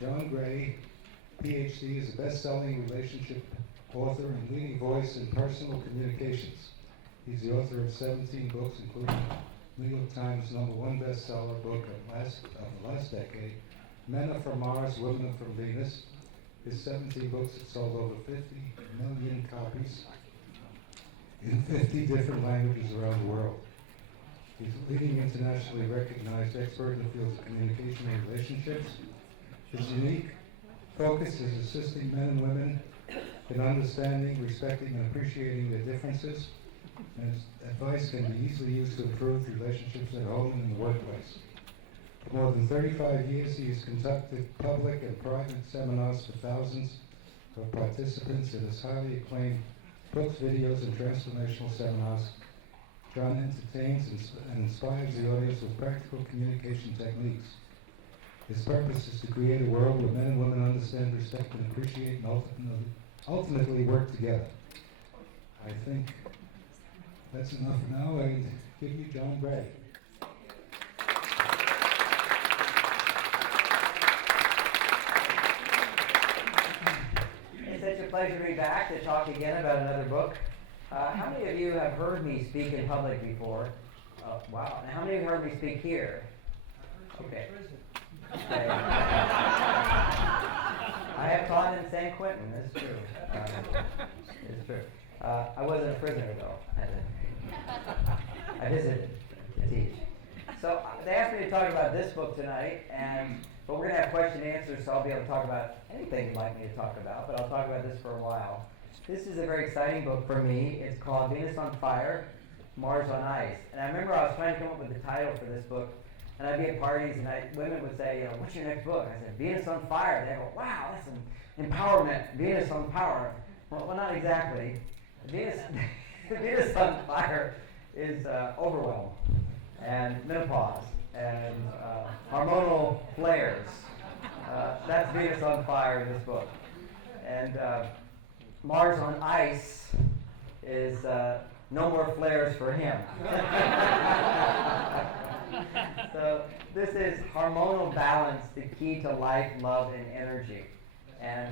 John Gray, PhD, is a best-selling relationship author and leading voice in personal communications. He's the author of 17 books, including New York Times #1 bestseller book of the last decade, Men Are From Mars, Women Are From Venus. His 17 books have sold over 50 million copies in 50 different languages around the world. He's a leading internationally recognized expert in the fields of communication and relationships. His unique focus is assisting men and women in understanding, respecting, and appreciating their differences. And his advice can be easily used to improve relationships at home and in the workplace. For more than 35 years, he has conducted public and private seminars for thousands of participants in his highly acclaimed books, videos, and transformational seminars. John entertains and inspires the audience with practical communication techniques. His purpose is to create a world where men and women understand, respect, and appreciate, and ultimately work together. I think that's enough for now. I give you John Gray. It's such a pleasure to be back to talk again about another book. How many of you have heard me speak in public before? Wow. And how many have heard me speak here? Okay. Okay. I have taught in San Quentin, that's true. It's true. I wasn't a prisoner though. I visited to teach. So they asked me to talk about this book tonight, but we're going to have question and answers, so I'll be able to talk about anything you'd like me to talk about, but I'll talk about this for a while. This is a very exciting book for me. It's called Venus on Fire, Mars on Ice. And I remember I was trying to come up with the title for this book, and I'd be at parties, and women would say, what's your next book? I said, Venus on Fire. They go, wow, that's an empowerment, Venus on Power. Well, not exactly. Venus on Fire is overwhelm and menopause and hormonal flares. That's Venus on Fire in this book. And Mars on Ice is no more flares for him. So this is hormonal balance, the key to life, love, and energy. And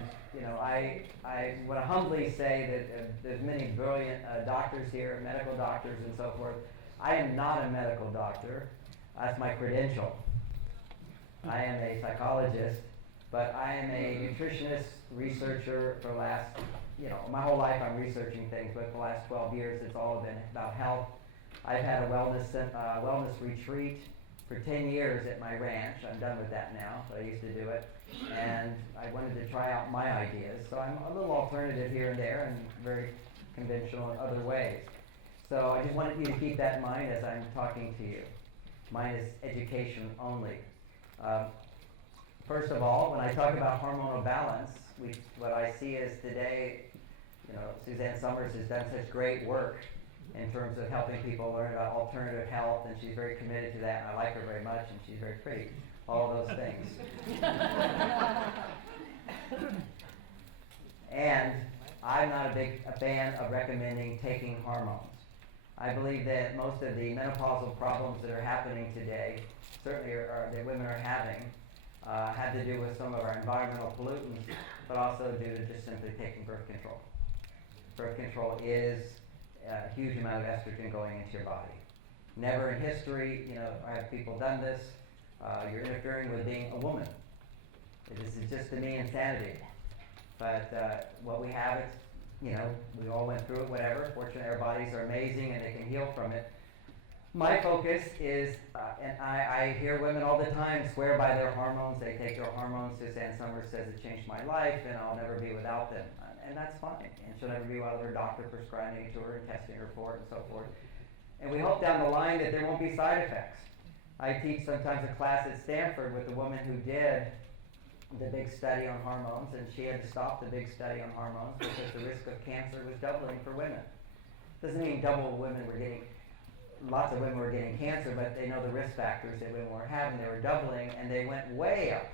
I would humbly say that there's many brilliant doctors here, medical doctors and so forth. I am not a medical doctor. That's my credential. I am a psychologist, but I am a nutritionist, researcher for the last, my whole life I'm researching things, but for the last 12 years it's all been about health. I've had a wellness retreat for 10 years at my ranch. I'm done with that now, but I used to do it. And I wanted to try out my ideas. So I'm a little alternative here and there and very conventional in other ways. So I just wanted you to keep that in mind as I'm talking to you. Mine is education only. First of all, when I talk about hormonal balance, what I see is today, Suzanne Summers has done such great work in terms of helping people learn about alternative health, and she's very committed to that, and I like her very much, and she's very pretty. All of those things. And I'm not a big fan of recommending taking hormones. I believe that most of the menopausal problems that are happening today, certainly that women are having, have to do with some of our environmental pollutants, but also due to just simply taking birth control. Birth control is a huge amount of estrogen going into your body. Never in history, have people done this. You're interfering with being a woman. This is just to me insanity. But what we have is, we all went through it, whatever. Fortunately, our bodies are amazing and they can heal from it. My focus is, and I hear women all the time swear by their hormones. They take their hormones. Suzanne Summers says it changed my life and I'll never be without them. And that's fine. And she'll never be without her doctor prescribing it to her and testing her for it and so forth. And we hope down the line that there won't be side effects. I teach sometimes a class at Stanford with a woman who did the big study on hormones, and she had to stop the big study on hormones because the risk of cancer was doubling for women. Doesn't mean lots of women were getting cancer, but they know the risk factors that women were having. They were doubling, and they went way up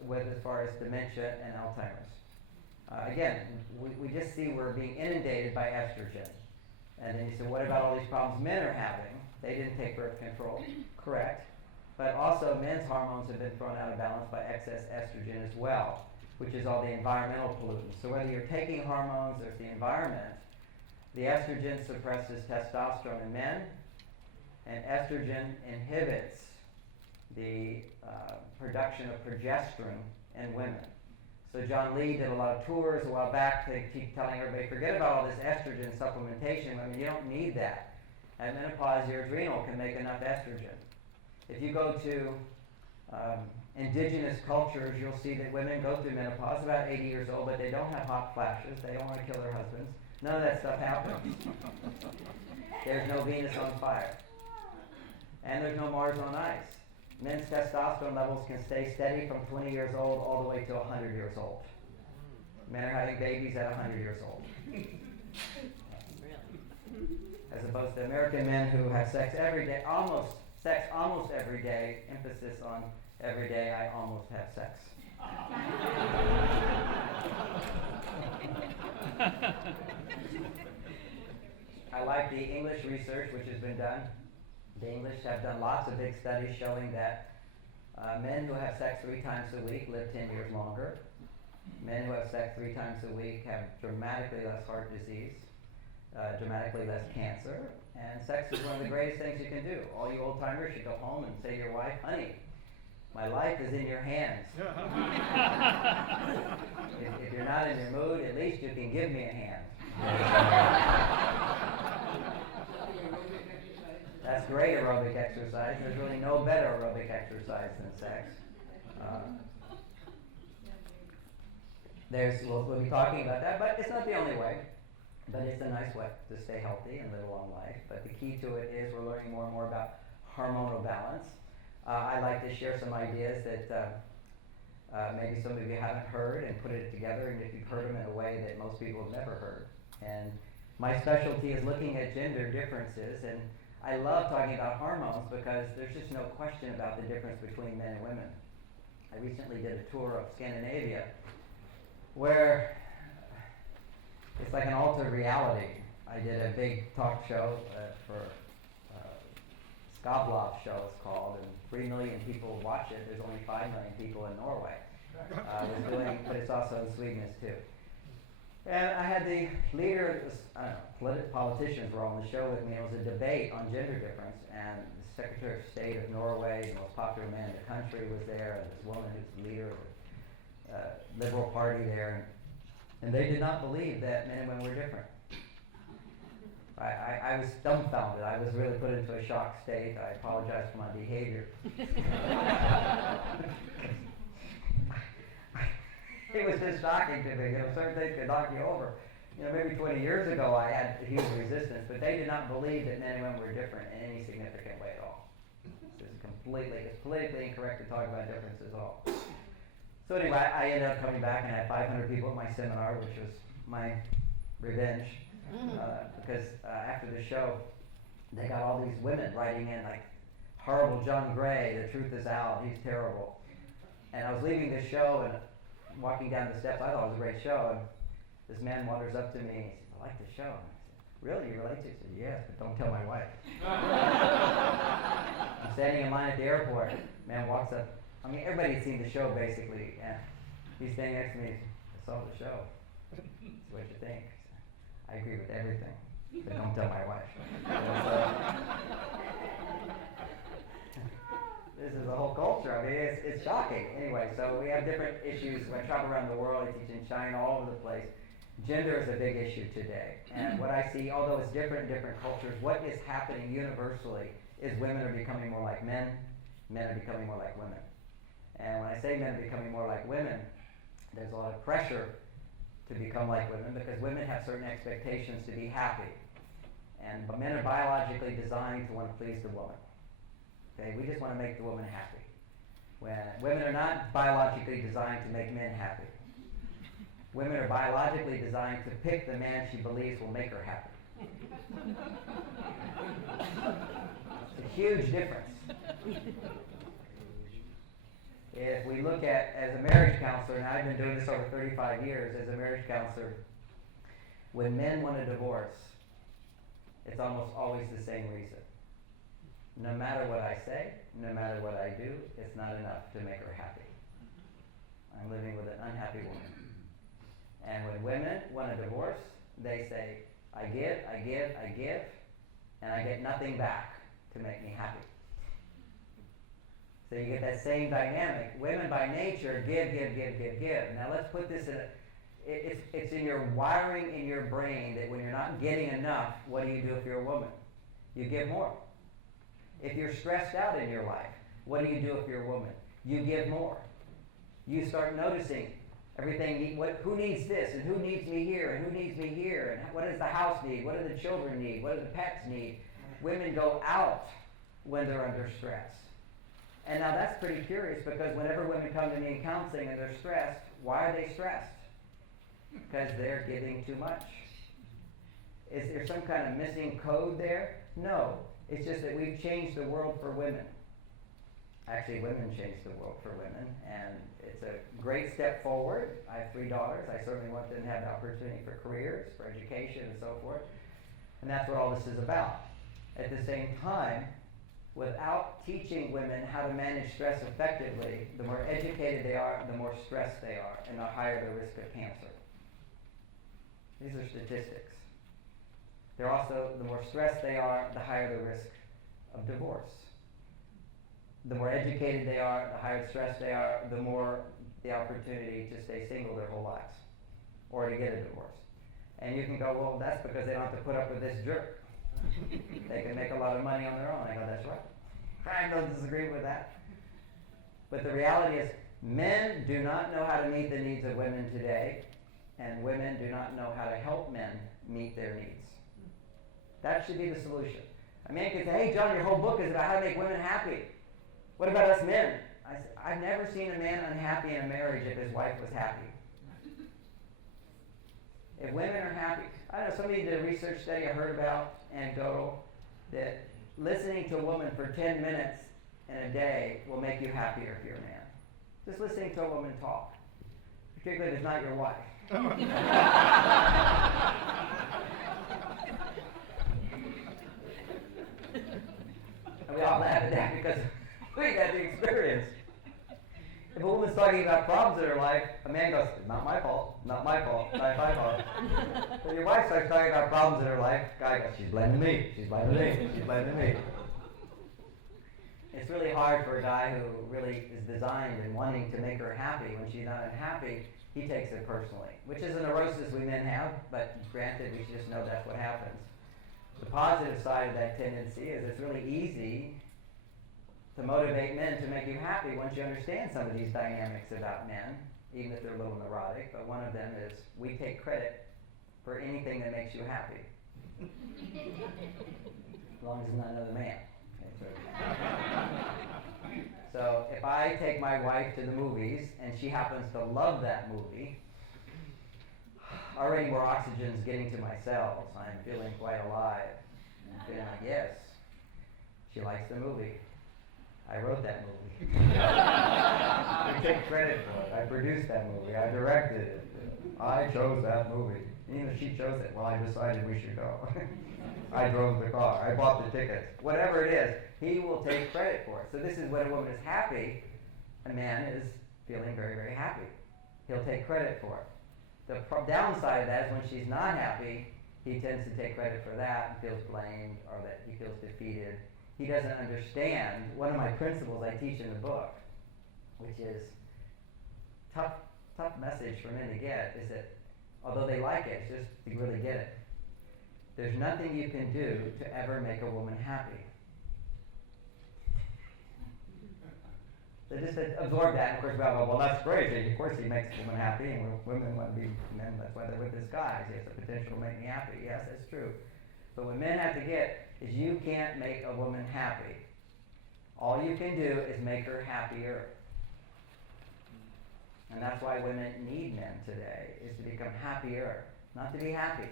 with as far as dementia and Alzheimer's. Again, we just see we're being inundated by estrogen. And then you say, what about all these problems men are having? They didn't take birth control. Correct. But also men's hormones have been thrown out of balance by excess estrogen as well, which is all the environmental pollutants. So whether you're taking hormones or it's the environment, the estrogen suppresses testosterone in men, and estrogen inhibits the production of progesterone in women. So John Lee did a lot of tours a while back to keep telling everybody, forget about all this estrogen supplementation. I mean, you don't need that. At menopause, your adrenal can make enough estrogen. If you go to indigenous cultures, you'll see that women go through menopause about 80 years old, but they don't have hot flashes. They don't want to kill their husbands. None of that stuff happens. There's no Venus on fire. And there's no Mars on ice. Men's testosterone levels can stay steady from 20 years old all the way to 100 years old. Men are having babies at 100 years old. As opposed to American men who have sex every day, almost every day, emphasis on every day, I almost have sex. I like the English research which has been done. The English have done lots of big studies showing that men who have sex 3 times a week live 10 years longer. Men who have sex 3 times a week have dramatically less heart disease, dramatically less cancer, and sex is one of the greatest things you can do. All you old timers should go home and say to your wife, honey, my life is in your hands. if you're not in your mood, at least you can give me a hand. That's great aerobic exercise. There's really no better aerobic exercise than sex. We'll be talking about that, but it's not the only way. But it's a nice way to stay healthy and live a long life. But the key to it is we're learning more and more about hormonal balance. I'd like to share some ideas that maybe some of you haven't heard and put it together, and if you've heard them in a way that most people have never heard. And my specialty is looking at gender differences, and I love talking about hormones because there's just no question about the difference between men and women. I recently did a tour of Scandinavia where it's like an altered reality. I did a big talk show for Skavlov show it's called, and 3 million people watch it. There's only 5 million people in Norway. But it's also in Sweden too. And I had the leader, politicians were on the show with me. It was a debate on gender difference, and the Secretary of State of Norway, the most popular man in the country, was there, and this woman who's the leader of the Liberal Party there, and they did not believe that men and women were different. I was dumbfounded. I was really put into a shock state. I apologize for my behavior. It was just shocking to me. Certain things could knock you over. Maybe 20 years ago I had a huge resistance, but they did not believe that men and women were different in any significant way at all. It's politically incorrect to talk about differences at all. So anyway, I ended up coming back and I had 500 people at my seminar, which was my revenge. Because after the show, they got all these women writing in like, horrible John Gray, the truth is out, he's terrible. And I was leaving the show and walking down the steps. I thought it was a great show, and this man wanders up to me and he says, I like the show. And I said, really, you relate to it? I said, yes, but don't tell my wife. I'm standing in line at the airport. Man walks up. I mean, everybody had seen the show basically, and he's standing next to me. I saw the show. What you think? I agree with everything, but don't tell my wife. This is the whole culture. I mean, it's shocking. Anyway, so we have different issues. When I travel around the world, I teach in China, all over the place. Gender is a big issue today. And what I see, although it's different in different cultures, what is happening universally is women are becoming more like men, men are becoming more like women. And when I say men are becoming more like women, there's a lot of pressure to become like women because women have certain expectations to be happy. But men are biologically designed to want to please the woman. Okay, we just want to make the woman happy. When women are not biologically designed to make men happy. Women are biologically designed to pick the man she believes will make her happy. It's a huge difference. If we look at, as a marriage counselor, and I've been doing this over 35 years as a marriage counselor, when men want a divorce, it's almost always the same reason. no matter what I say, no matter what I do, it's not enough to make her happy. I'm living with an unhappy woman. And when women want a divorce, they say, I give, and I get nothing back to make me happy. So you get that same dynamic. Women by nature give. Now let's put this in it's in your wiring in your brain that when you're not getting enough, what do you do if you're a woman? You give more. If you're stressed out in your life, what do you do if you're a woman? You give more. You start noticing everything, who needs this, and who needs me here, and who needs me here, and what does the house need, what do the children need, what do the pets need? Women go out when they're under stress. And now that's pretty curious, because whenever women come to me in counseling and they're stressed, why are they stressed? Because they're giving too much. Is there some kind of missing code there? No. It's just that we've changed the world for women. Actually, women changed the world for women, and it's a great step forward. I have 3 daughters. I certainly want them to have the opportunity for careers, for education, and so forth. And that's what all this is about. At the same time, without teaching women how to manage stress effectively, the more educated they are, the more stressed they are, and the higher the risk of cancer. These are statistics. They're also, the more stressed they are, the higher the risk of divorce. The more educated they are, the higher stressed they are, the more the opportunity to stay single their whole lives or to get a divorce. And you can go, well, that's because they don't have to put up with this jerk. They can make a lot of money on their own. I go, that's right. I don't disagree with that. But the reality is, men do not know how to meet the needs of women today, and women do not know how to help men meet their needs. That should be the solution. A man can say, hey, John, your whole book is about how to make women happy. What about us men? I said, I've never seen a man unhappy in a marriage if his wife was happy. If women are happy, I don't know, somebody did a research study I heard about, anecdotal, that listening to a woman for 10 minutes in a day will make you happier if you're a man. Just listening to a woman talk, particularly if it's not your wife. And we all laugh at that because we got the experience. If a woman's talking about problems in her life, a man goes, not my fault, not my fault, not my fault. When your wife starts talking about problems in her life, guy goes, she's blaming me, she's blaming me, she's blaming me. It's really hard for a guy who really is designed and wanting to make her happy. When she's not unhappy, he takes it personally, which is a neurosis we men have, but granted, we should just know that's what happens. The positive side of that tendency is it's really easy to motivate men to make you happy once you understand some of these dynamics about men, even if they're a little neurotic. But one of them is we take credit for anything that makes you happy. As long as it's not another man. So if I take my wife to the movies and she happens to love that movie, already more oxygen's getting to my cells. I'm feeling quite alive. I'm feeling like, yes, she likes the movie. I wrote that movie. I take credit for it. I produced that movie. I directed it. I chose that movie. Even if she chose it, well, I decided we should go. I drove the car. I bought the tickets. Whatever it is, he will take credit for it. So this is when a woman is happy, a man is feeling very, very happy. He'll take credit for it. The downside of that is when she's not happy, he tends to take credit for that and feels blamed or that he feels defeated. He doesn't understand. One of my principles I teach in the book, which is tough message for men to get, is that although they like it, it's just to really get it. There's nothing you can do to ever make a woman happy. So just absorb that, and of course, well, that's great. Of course, he makes a woman happy, and women want to be men. That's why they're with this guy. He has the potential to make me happy. Yes, that's true. But what men have to get is you can't make a woman happy. All you can do is make her happier. And that's why women need men today, is to become happier, not to be happy.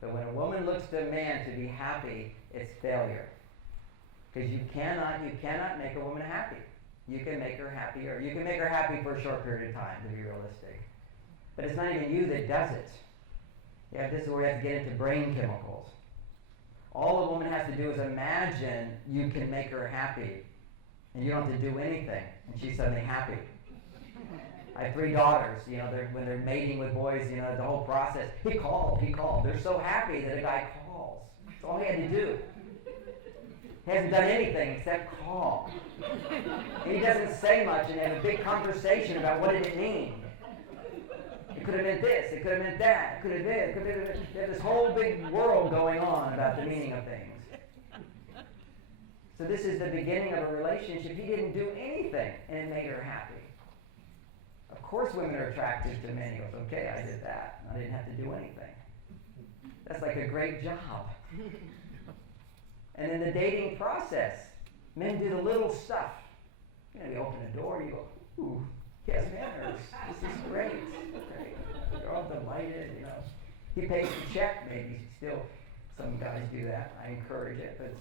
But when a woman looks to a man to be happy, it's failure. Because you cannot make a woman happy. You can make her happier. You can make her happy for a short period of time, to be realistic. But it's not even you that does it. Yeah, this is where we have to get into brain chemicals. All a woman has to do is imagine you can make her happy, and you don't have to do anything, and she's suddenly happy. I have 3 daughters, when they're mating with boys, the whole process. He called. They're so happy that a guy calls. That's all he had to do. He hasn't done anything except call. And he doesn't say much and have a big conversation about what did it mean. It could have meant this, it could have meant that, it could have this, it could have been. There's this whole big world going on about the meaning of things. So this is the beginning of a relationship. He didn't do anything, and it made her happy. Of course women are attracted to men. He goes, okay, I did that. I didn't have to do anything. That's like a great job. And in the dating process, men do the little stuff. You open a door, you go, ooh, he has manners. This is great. You're all delighted, He pays the check, maybe. Still, some guys do that. I encourage it, but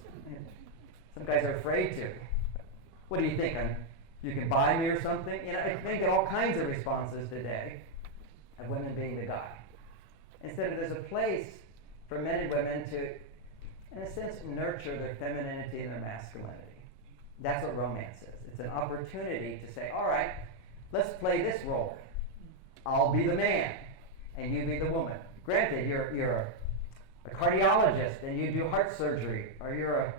some guys are afraid to. What do you think? You can buy me or something? I think of all kinds of responses today of women being the guy. Instead of there's a place for men and women to, in a sense, nurture their femininity and their masculinity. That's what romance is. It's an opportunity to say, all right, let's play this role. I'll be the man, and you be the woman. Granted, you're a cardiologist, and you do heart surgery, or you're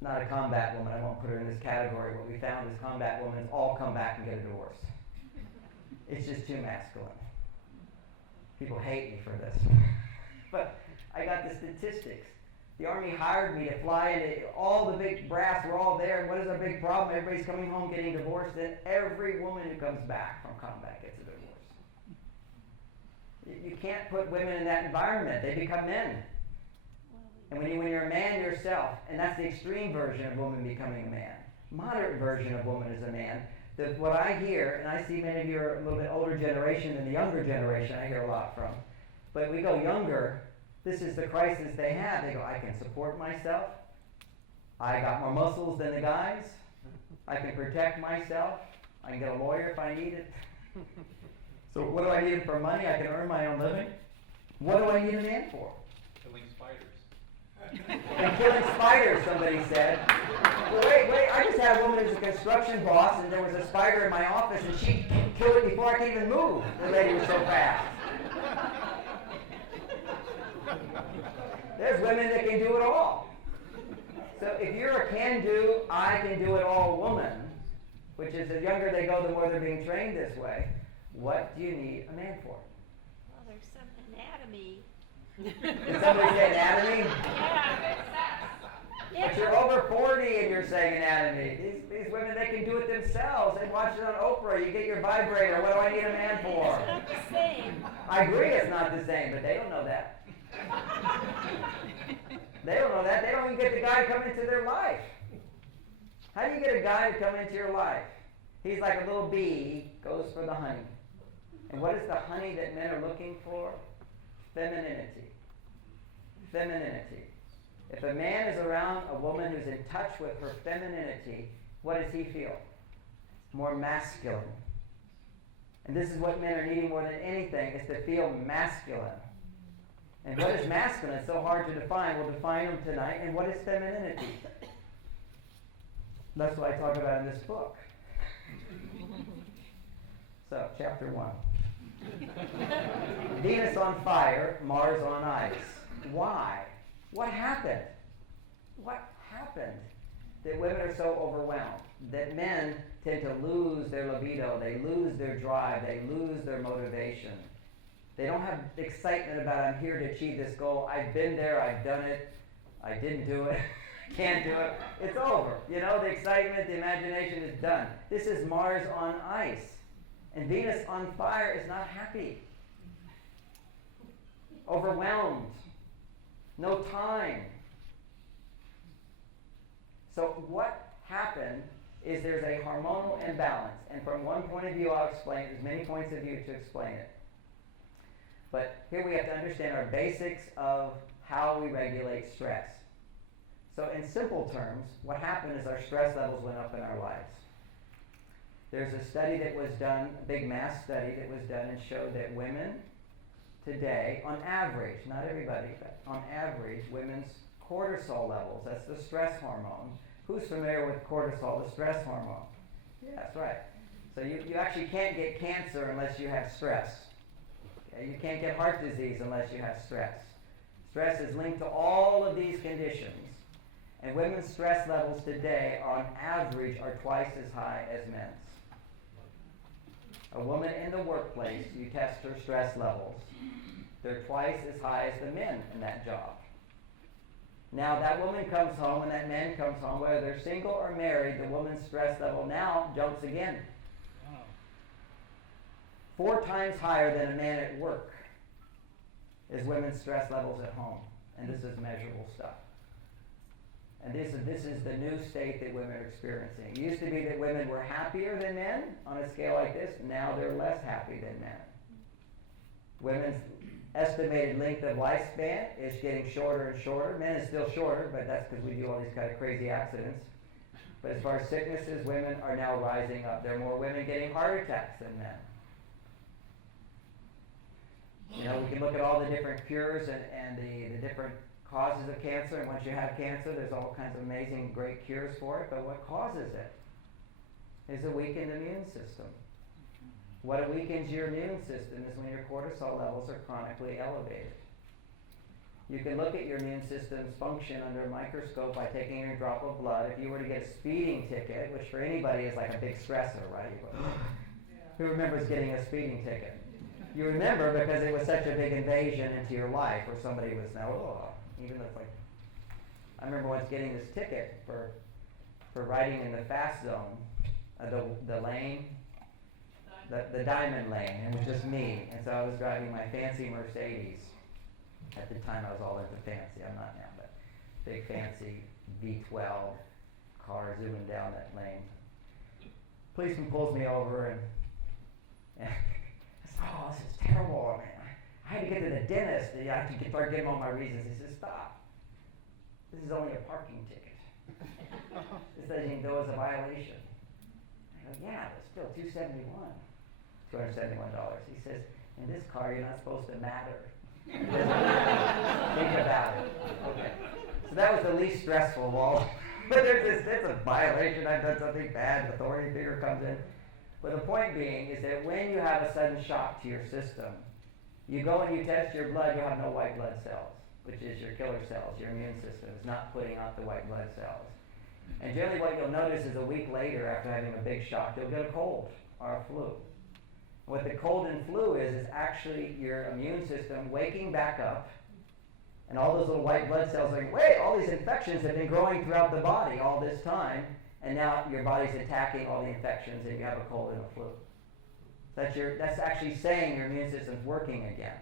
not a combat woman. I won't put her in this category. What we found is combat women all come back and get a divorce. It's just too masculine. People hate me for this. But I got the statistics. The Army hired me to fly into all the big brass were all there. And what is our big problem? Everybody's coming home getting divorced. Then every woman who comes back from combat gets a divorce. You can't put women in that environment. They become men. And when you're a man yourself, and that's the extreme version of woman becoming a man. Moderate version of woman is a man. What I hear, and I see many of you are a little bit older generation than the younger generation I hear a lot from. But we go younger, this is the crisis they have. They go, I can support myself. I got more muscles than the guys. I can protect myself. I can get a lawyer if I need it. So what do I need for money? I can earn my own living. What do I need a man for? Killing spiders. And killing spiders, somebody said. Well, wait, I just had a woman who's a construction boss, and there was a spider in my office, and she killed it before I could even move. The lady was so fast. There's women that can do it all. So if you're a can-do, I can do it all woman, which is the younger they go, the more they're being trained this way, what do you need a man for? Well, there's some anatomy. Did somebody say anatomy? Yeah. But you're over 40 and you're saying anatomy. These women, they can do it themselves. They watch it on Oprah. You get your vibrator. What do I need a man for? It's not the same. I agree it's not the same, but they don't know that. They don't know that. They don't even get the guy to come into their life. How do you get a guy to come into your life? He's like a little bee, goes for the honey. And what is the honey that men are looking for? Femininity. Femininity. If a man is around a woman who's in touch with her femininity, what does he feel? More masculine. And this is what men are needing more than anything, is to feel masculine. And what is masculine? It's so hard to define. We'll define them tonight. And what is femininity? That's what I talk about in this book. So, chapter 1. Venus on fire, Mars on ice. Why? What happened? What happened that women are so overwhelmed? That men tend to lose their libido, they lose their drive, they lose their motivation. They don't have excitement about, I'm here to achieve this goal. I've been there, I've done it, I didn't do it, can't do it. It's over. The excitement, the imagination is done. This is Mars on ice. And Venus on fire is not happy. Overwhelmed. No time. So what happened is there's a hormonal imbalance. And from one point of view, I'll explain it. There's many points of view to explain it. But here we have to understand our basics of how we regulate stress. So in simple terms, what happened is our stress levels went up in our lives. There's a study that was done, a big mass study that was done, and showed that women today, on average, not everybody, but on average, women's cortisol levels. That's the stress hormone. Who's familiar with cortisol, the stress hormone? Yeah, that's right. So you actually can't get cancer unless you have stress. Okay? You can't get heart disease unless you have stress. Stress is linked to all of these conditions. And women's stress levels today, on average, are twice as high as men's. A woman in the workplace, you test her stress levels. They're twice as high as the men in that job. Now, that woman comes home and that man comes home, whether they're single or married, the woman's stress level now jumps again. 4 times higher than a man at work is women's stress levels at home. And this is measurable stuff. And this is the new state that women are experiencing. It used to be that women were happier than men on a scale like this. Now they're less happy than men. Women's estimated length of lifespan is getting shorter and shorter. Men is still shorter, but that's because we do all these kind of crazy accidents. But as far as sicknesses, women are now rising up. There are more women getting heart attacks than men. You know, we can look at all the different cures and the different causes of cancer, and once you have cancer, there's all kinds of amazing, great cures for it, but what causes it is a weakened immune system. What weakens your immune system is when your cortisol levels are chronically elevated. You can look at your immune system's function under a microscope by taking a drop of blood. If you were to get a speeding ticket, which for anybody is like a big stressor, right? Who remembers getting a speeding ticket? You remember because it was such a big invasion into your life where somebody was now, oh, even though it's like, I remember once getting this ticket for riding in the fast zone, the lane, the diamond lane, and it was just me. And so I was driving my fancy Mercedes. At the time I was all into fancy, I'm not now, but big fancy V12 car zooming down that lane. Policeman pulls me over and oh, this is terrible, man. I had to get to the dentist. I had to start giving all my reasons. He says, stop. This is only a parking ticket. This doesn't even go as a violation. I go, yeah, but still, $271. He says, in this car, you're not supposed to matter. Think about it. Okay. So that was the least stressful of all. But there's a violation. I've done something bad. The authority figure comes in. But the point being is that when you have a sudden shock to your system, you go and you test your blood, you'll have no white blood cells, which is your killer cells. Your immune system is not putting out the white blood cells. And generally what you'll notice is a week later, after having a big shock, you'll get a cold or a flu. What the cold and flu is actually your immune system waking back up, and all those little white blood cells are like, wait, all these infections have been growing throughout the body all this time, and now your body's attacking all the infections and you have a cold and a flu. That's actually saying your immune system's working again,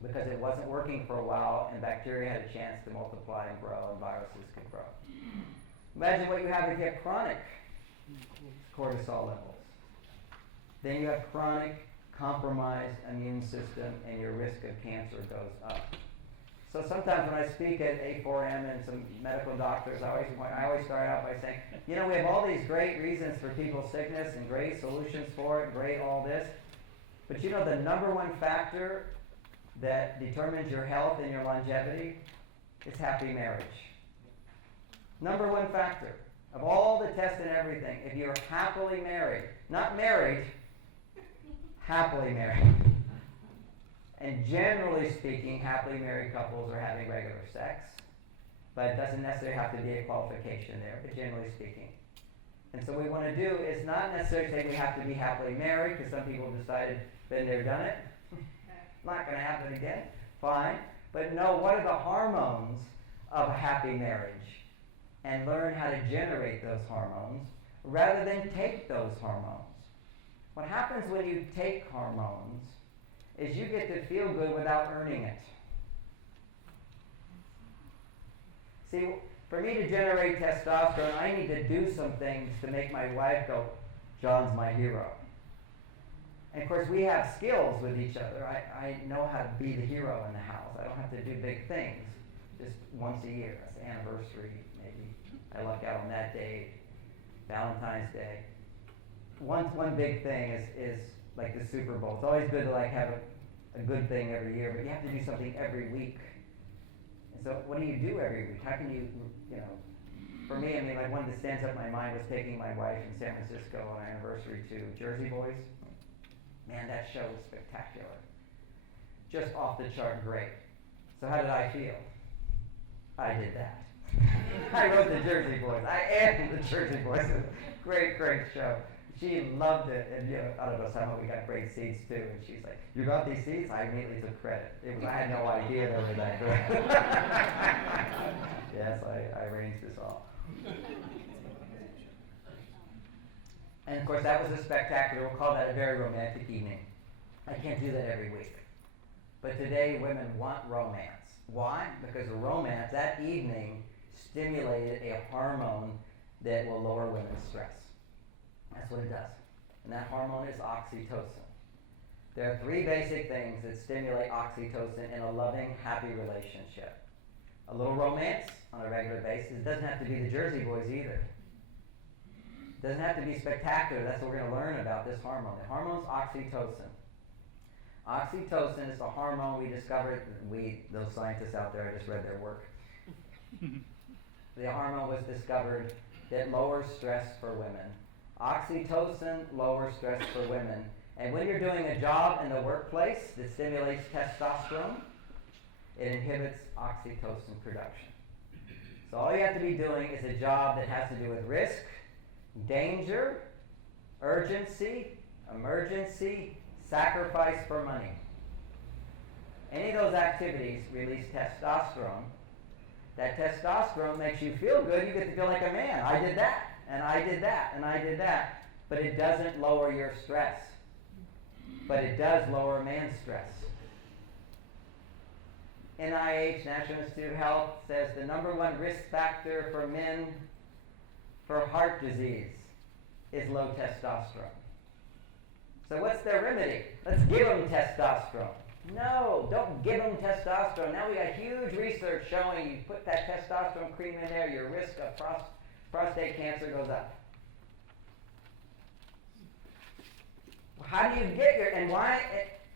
because it wasn't working for a while and bacteria had a chance to multiply and grow and viruses could grow. Imagine what you have if you have chronic cortisol levels. Then you have chronic compromised immune system and your risk of cancer goes up. So sometimes when I speak at A4M and some medical doctors, I always start out by saying, you know, we have all these great reasons for people's sickness and great solutions for it, great all this. But you know the number one factor that determines your health and your longevity is happy marriage. Number one factor of all the tests and everything, if you're happily married, not married, happily married. And generally speaking, happily married couples are having regular sex, but it doesn't necessarily have to be a qualification there, but generally speaking. And so what we want to do is not necessarily say we have to be happily married, because some people have decided, been there, done it. Not going to happen again. Fine. But know what are the hormones of a happy marriage, and learn how to generate those hormones rather than take those hormones. What happens when you take hormones is you get to feel good without earning it. See, for me to generate testosterone, I need to do some things to make my wife go, John's my hero. And of course, we have skills with each other. I know how to be the hero in the house. I don't have to do big things just once a year. It's an anniversary, maybe. I luck out on that day, Valentine's Day. One big thing is like the Super Bowl. It's always good to like have a good thing every year, but you have to do something every week So what do you do every week? How can you, for me, I mean, like one that stands up in my mind was taking my wife in San Francisco on our anniversary to Jersey Boys. Man, that show was spectacular. Just off the chart great. So how did I feel? I did that. I wrote the Jersey Boys. I am the Jersey Boys. Great, great show. She loved it, and I don't know, somehow we got great seats too. And she's like, "You got these seats?" I immediately took credit. I had no idea they were that good. Yes, I arranged this all. And of course, that was a spectacular. We'll call that a very romantic evening. I can't do that every week. But today, women want romance. Why? Because romance that evening stimulated a hormone that will lower women's stress. That's what it does. And that hormone is oxytocin. There are 3 basic things that stimulate oxytocin in a loving, happy relationship. A little romance on a regular basis. It doesn't have to be the Jersey Boys either. It doesn't have to be spectacular. That's what we're going to learn about this hormone. The hormone's oxytocin. Oxytocin is the hormone we discovered, those scientists out there, I just read their work. The hormone was discovered that lowers stress for women. Oxytocin lowers stress for women. And when you're doing a job in the workplace that stimulates testosterone, it inhibits oxytocin production. So all you have to be doing is a job that has to do with risk, danger, urgency, emergency, sacrifice for money. Any of those activities release testosterone. That testosterone makes you feel good. You get to feel like a man. I did that, and I did that, and I did that. But it doesn't lower your stress. But it does lower man's stress. NIH, National Institute of Health, says the number 1 risk factor for men for heart disease is low testosterone. So what's their remedy? Let's give them testosterone. No, don't give them testosterone. Now we got huge research showing you put that testosterone cream in there, your risk of prostate cancer goes up. How do you get and why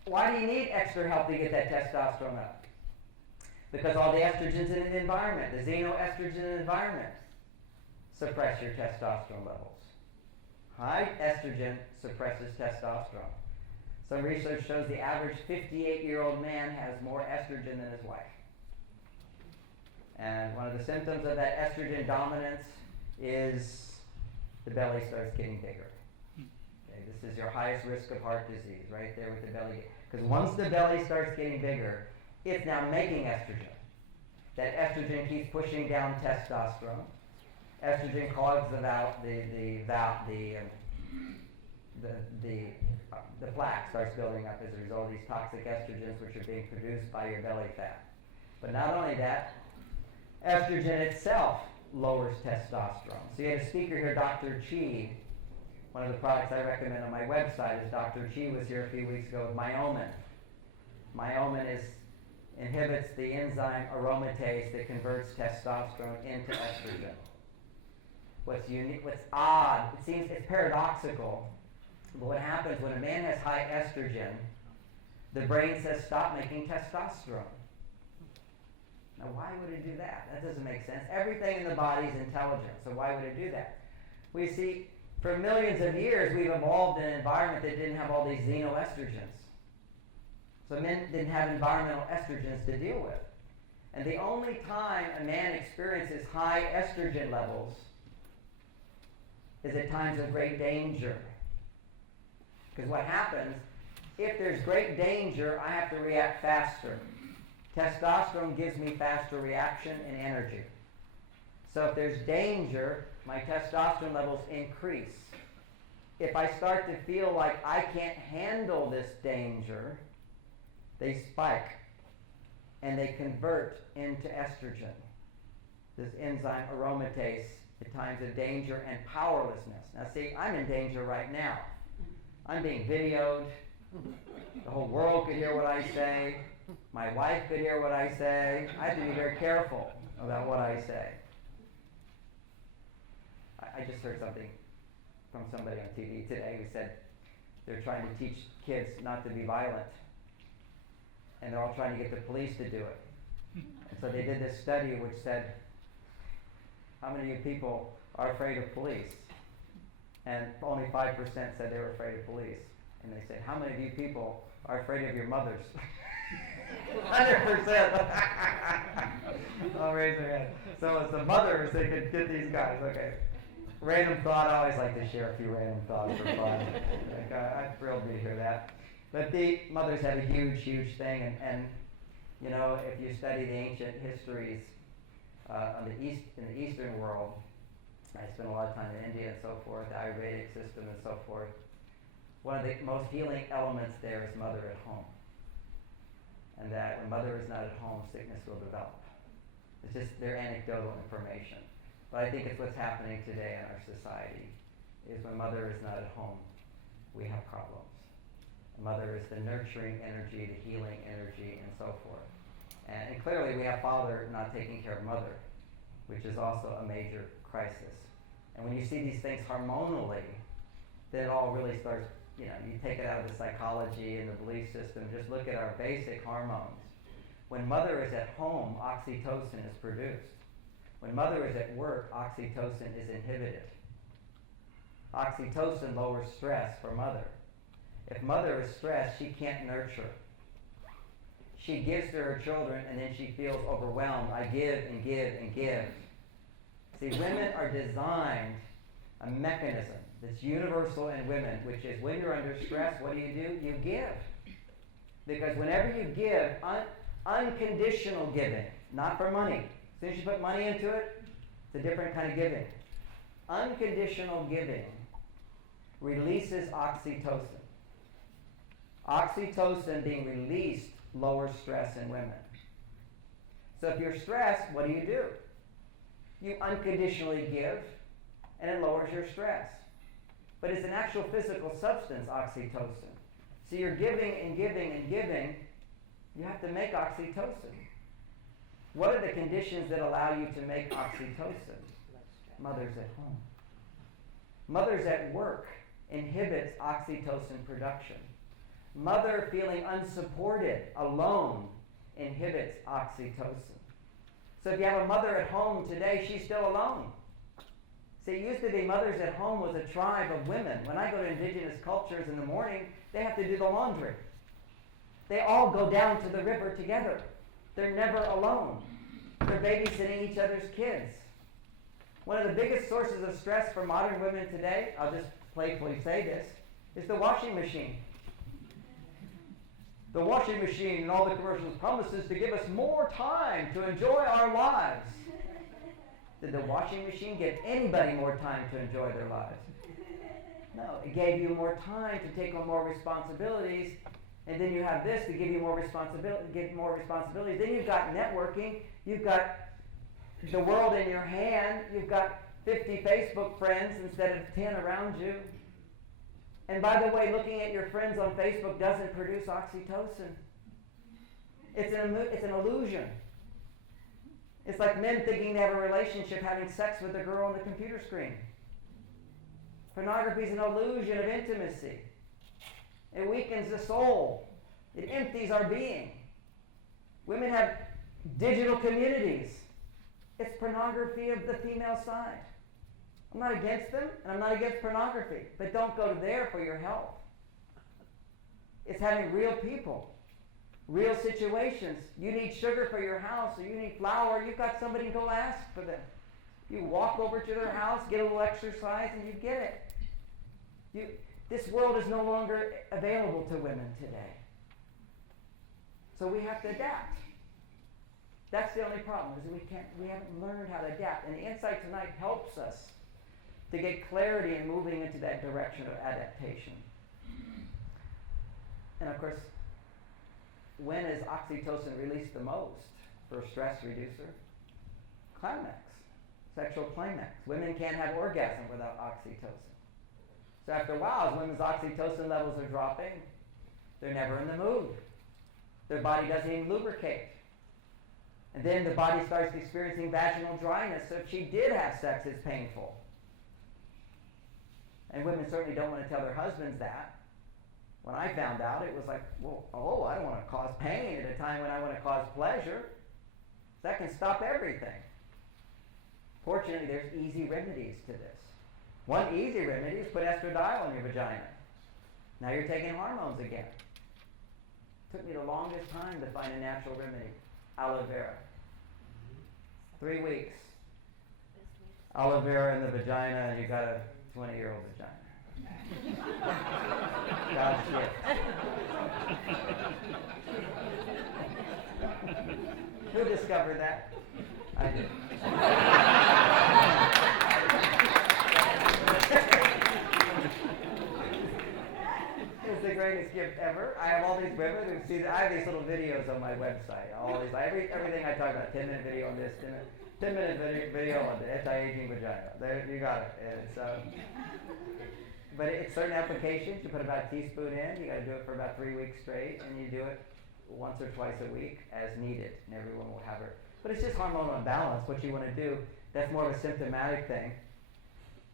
do you need extra help to get that testosterone up? Because all the estrogens in the environment, the xenoestrogen environment, suppress your testosterone levels. High estrogen suppresses testosterone. Some research shows the average 58-year-old man has more estrogen than his wife. And one of the symptoms of that estrogen dominance is the belly starts getting bigger. Okay, this is your highest risk of heart disease, right there with the belly. Because once the belly starts getting bigger, it's now making estrogen. That estrogen keeps pushing down testosterone. Estrogen clogs the plaque starts building up as a result of these toxic estrogens which are being produced by your belly fat. But not only that, estrogen itself lowers testosterone. So you had a speaker here, Dr. Chi. One of the products I recommend on my website is Dr. Chi was here a few weeks ago with myomin. Myomin inhibits the enzyme aromatase that converts testosterone into estrogen. What's unique, what's odd, it's paradoxical, but what happens when a man has high estrogen, the brain says stop making testosterone. Now why would it do that? That doesn't make sense. Everything in the body is intelligent, so why would it do that? We see, for millions of years, we've evolved in an environment that didn't have all these xenoestrogens. So men didn't have environmental estrogens to deal with. And the only time a man experiences high estrogen levels is at times of great danger. Because what happens, if there's great danger, I have to react faster. Testosterone gives me faster reaction and energy. So if there's danger, my testosterone levels increase. If I start to feel like I can't handle this danger, they spike and they convert into estrogen. This enzyme aromatase at times of danger and powerlessness. Now see, I'm in danger right now. I'm being videoed. The whole world could hear what I say. My wife could hear what I say. I have to be very careful about what I say. I just heard something from somebody on TV today who said they're trying to teach kids not to be violent. And they're all trying to get the police to do it. And so they did this study which said, how many of you people are afraid of police? And only 5% said they were afraid of police. And they said, how many of you people are afraid of your mothers? 100%. I'll raise their hand. So it's the mothers that could get these guys. Okay. Random thought. I always like to share a few random thoughts for fun. I'm thrilled to hear that. But the mothers have a huge, huge thing. And you know, if you study the ancient histories in the Eastern world, I spent a lot of time in India and so forth, the Ayurvedic system and so forth. One of the most healing elements there is mother at home. And that when mother is not at home, sickness will develop. It's just their anecdotal information. But I think it's what's happening today in our society, is when mother is not at home, we have problems. Mother is the nurturing energy, the healing energy, and so forth. And clearly we have father not taking care of mother, which is also a major crisis. And when you see these things hormonally, then it all really starts, you know, you take it out of the psychology and the belief system, just look at our basic hormones. When mother is at home, oxytocin is produced. When mother is at work, oxytocin is inhibited. Oxytocin lowers stress for mother. If mother is stressed, she can't nurture. She gives to her children and then she feels overwhelmed. I give and give and give. See, women are designed a mechanism that's universal in women, which is when you're under stress, what do? You give. Because whenever you give, unconditional giving, not for money. As soon as you put money into it, it's a different kind of giving. Unconditional giving releases oxytocin. Oxytocin being released lowers stress in women. So if you're stressed, what do? You unconditionally give, and it lowers your stress. But it's an actual physical substance, oxytocin. So you're giving and giving and giving, you have to make oxytocin. What are the conditions that allow you to make oxytocin? Mother's at home. Mother's at work inhibits oxytocin production. Mother feeling unsupported, alone, inhibits oxytocin. So if you have a mother at home today, she's still alone. See, it used to be mothers at home was a tribe of women. When I go to indigenous cultures in the morning, they have to do the laundry. They all go down to the river together. They're never alone. They're babysitting each other's kids. One of the biggest sources of stress for modern women today, I'll just playfully say this, is the washing machine. The washing machine and all the commercials promises to give us more time to enjoy our lives. Did the washing machine give anybody more time to enjoy their lives? No, it gave you more time to take on more responsibilities, and then you have this to give you more responsibilities. Then you've got networking, you've got the world in your hand, you've got 50 Facebook friends instead of 10 around you. And by the way, looking at your friends on Facebook doesn't produce oxytocin. It's an illusion. It's like men thinking they have a relationship having sex with a girl on the computer screen. Pornography is an illusion of intimacy. It weakens the soul. It empties our being. Women have digital communities. It's pornography of the female side. I'm not against them, and I'm not against pornography, but don't go there for your health. It's having real people, real situations. You need sugar for your house, or you need flour, you've got somebody to go ask for them. You walk over to their house, get a little exercise, and you get it. This world is no longer available to women today. So we have to adapt. That's the only problem, is we haven't learned how to adapt. And the insight tonight helps us to get clarity in moving into that direction of adaptation. And of course, when is oxytocin released the most for a stress reducer? Climax, sexual climax. Women can't have orgasm without oxytocin. So after a while, as women's oxytocin levels are dropping, they're never in the mood. Their body doesn't even lubricate. And then the body starts experiencing vaginal dryness. So if she did have sex, it's painful. And women certainly don't want to tell their husbands that. When I found out, it was like, well, I don't want to cause pain at a time when I want to cause pleasure. That can stop everything. Fortunately, there's easy remedies to this. One easy remedy is put estradiol in your vagina. Now you're taking hormones again. Took me the longest time to find a natural remedy. Aloe vera. 3 weeks. Aloe vera in the vagina, and you got a 20-year-old vagina. God's gift. Who discovered that? I did. It's the greatest gift ever. I have all these women who see. I have these little videos on my website. All these, everything I talk about. 10-minute video on this. 10-minute video on the anti-aging vagina. There, you got it. And it's, but it's certain applications. You put about a teaspoon in. You got to do it for about 3 weeks straight, and you do it once or twice a week as needed, and everyone will have it. But it's just hormonal imbalance. What you want to do. That's more of a symptomatic thing.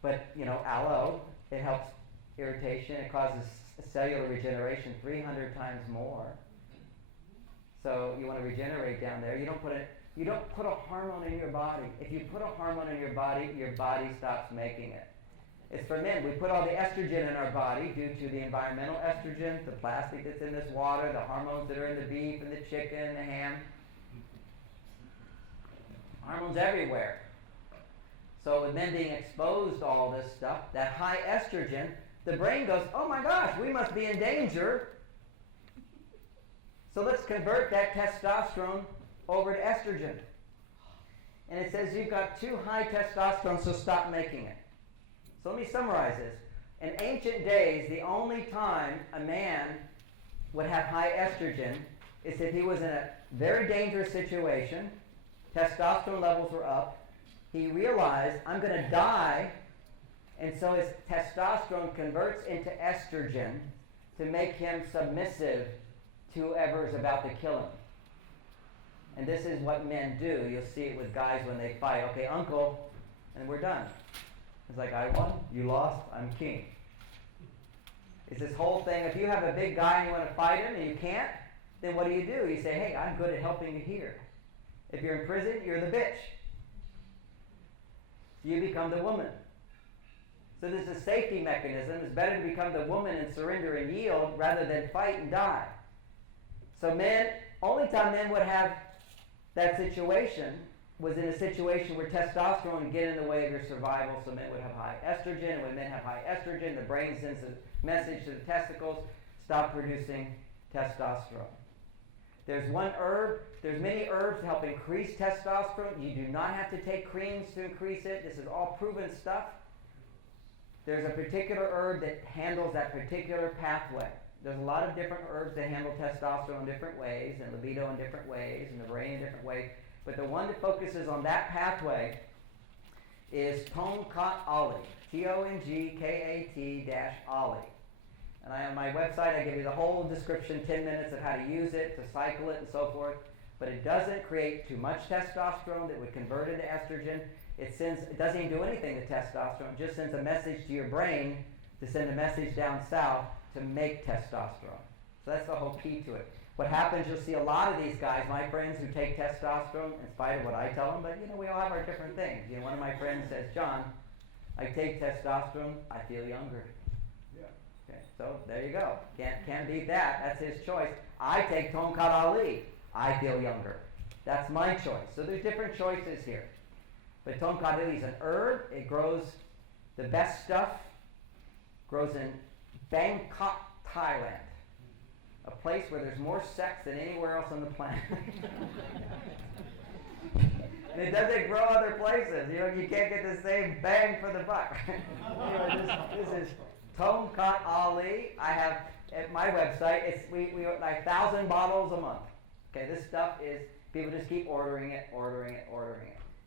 But aloe, it helps irritation. It causes cellular regeneration 300 times more. So you want to regenerate down there. You don't put a hormone in your body. If you put a hormone in your body stops making it. It's for men. We put all the estrogen in our body due to the environmental estrogen, the plastic that's in this water, the hormones that are in the beef and the chicken and the ham. Hormones everywhere. So with men being exposed to all this stuff, that high estrogen, the brain goes, oh my gosh, we must be in danger. So let's convert that testosterone over to estrogen. And it says you've got too high testosterone, so stop making it. So let me summarize this. In ancient days, the only time a man would have high estrogen is if he was in a very dangerous situation, testosterone levels were up, he realized, I'm going to die, and so his testosterone converts into estrogen to make him submissive to whoever is about to kill him. And this is what men do. You'll see it with guys when they fight. Okay, uncle, and we're done. It's like, I won, you lost, I'm king. It's this whole thing. If you have a big guy and you want to fight him and you can't, then what do? You say, hey, I'm good at helping you here. If you're in prison, you're the bitch. You become the woman. So there's a safety mechanism. It's better to become the woman and surrender and yield rather than fight and die. So only time men would have that situation was in a situation where testosterone would get in the way of your survival, so men would have high estrogen. And when men have high estrogen, the brain sends a message to the testicles, stop producing testosterone. There's many herbs to help increase testosterone. You do not have to take creams to increase it. This is all proven stuff. There's a particular herb that handles that particular pathway. There's a lot of different herbs that handle testosterone in different ways, and libido in different ways, and the brain in different ways. But the one that focuses on that pathway is Tongkat Ali. Tongkat-Ali. And on my website, I give you the whole description, 10 minutes of how to use it, to cycle it, and so forth. But it doesn't create too much testosterone that would convert into estrogen. It doesn't even do anything to testosterone. It just sends a message to your brain to send a message down south to make testosterone. So that's the whole key to it. What happens, you'll see a lot of these guys, my friends who take testosterone, in spite of what I tell them, but we all have our different things. One of my friends says, John, I take testosterone, I feel younger. Okay, so there you go. Can't beat that. That's his choice. I take Tongkat Ali. I feel younger. That's my choice. So there's different choices here. But Tongkat Ali is an herb. It grows, the best stuff grows in Bangkok, Thailand. A place where there's more sex than anywhere else on the planet. And it doesn't grow other places. You can't get the same bang for the buck. This is Tongkat Ali. I have at my website. We like 1,000 bottles a month. Okay, this stuff is people just keep ordering it.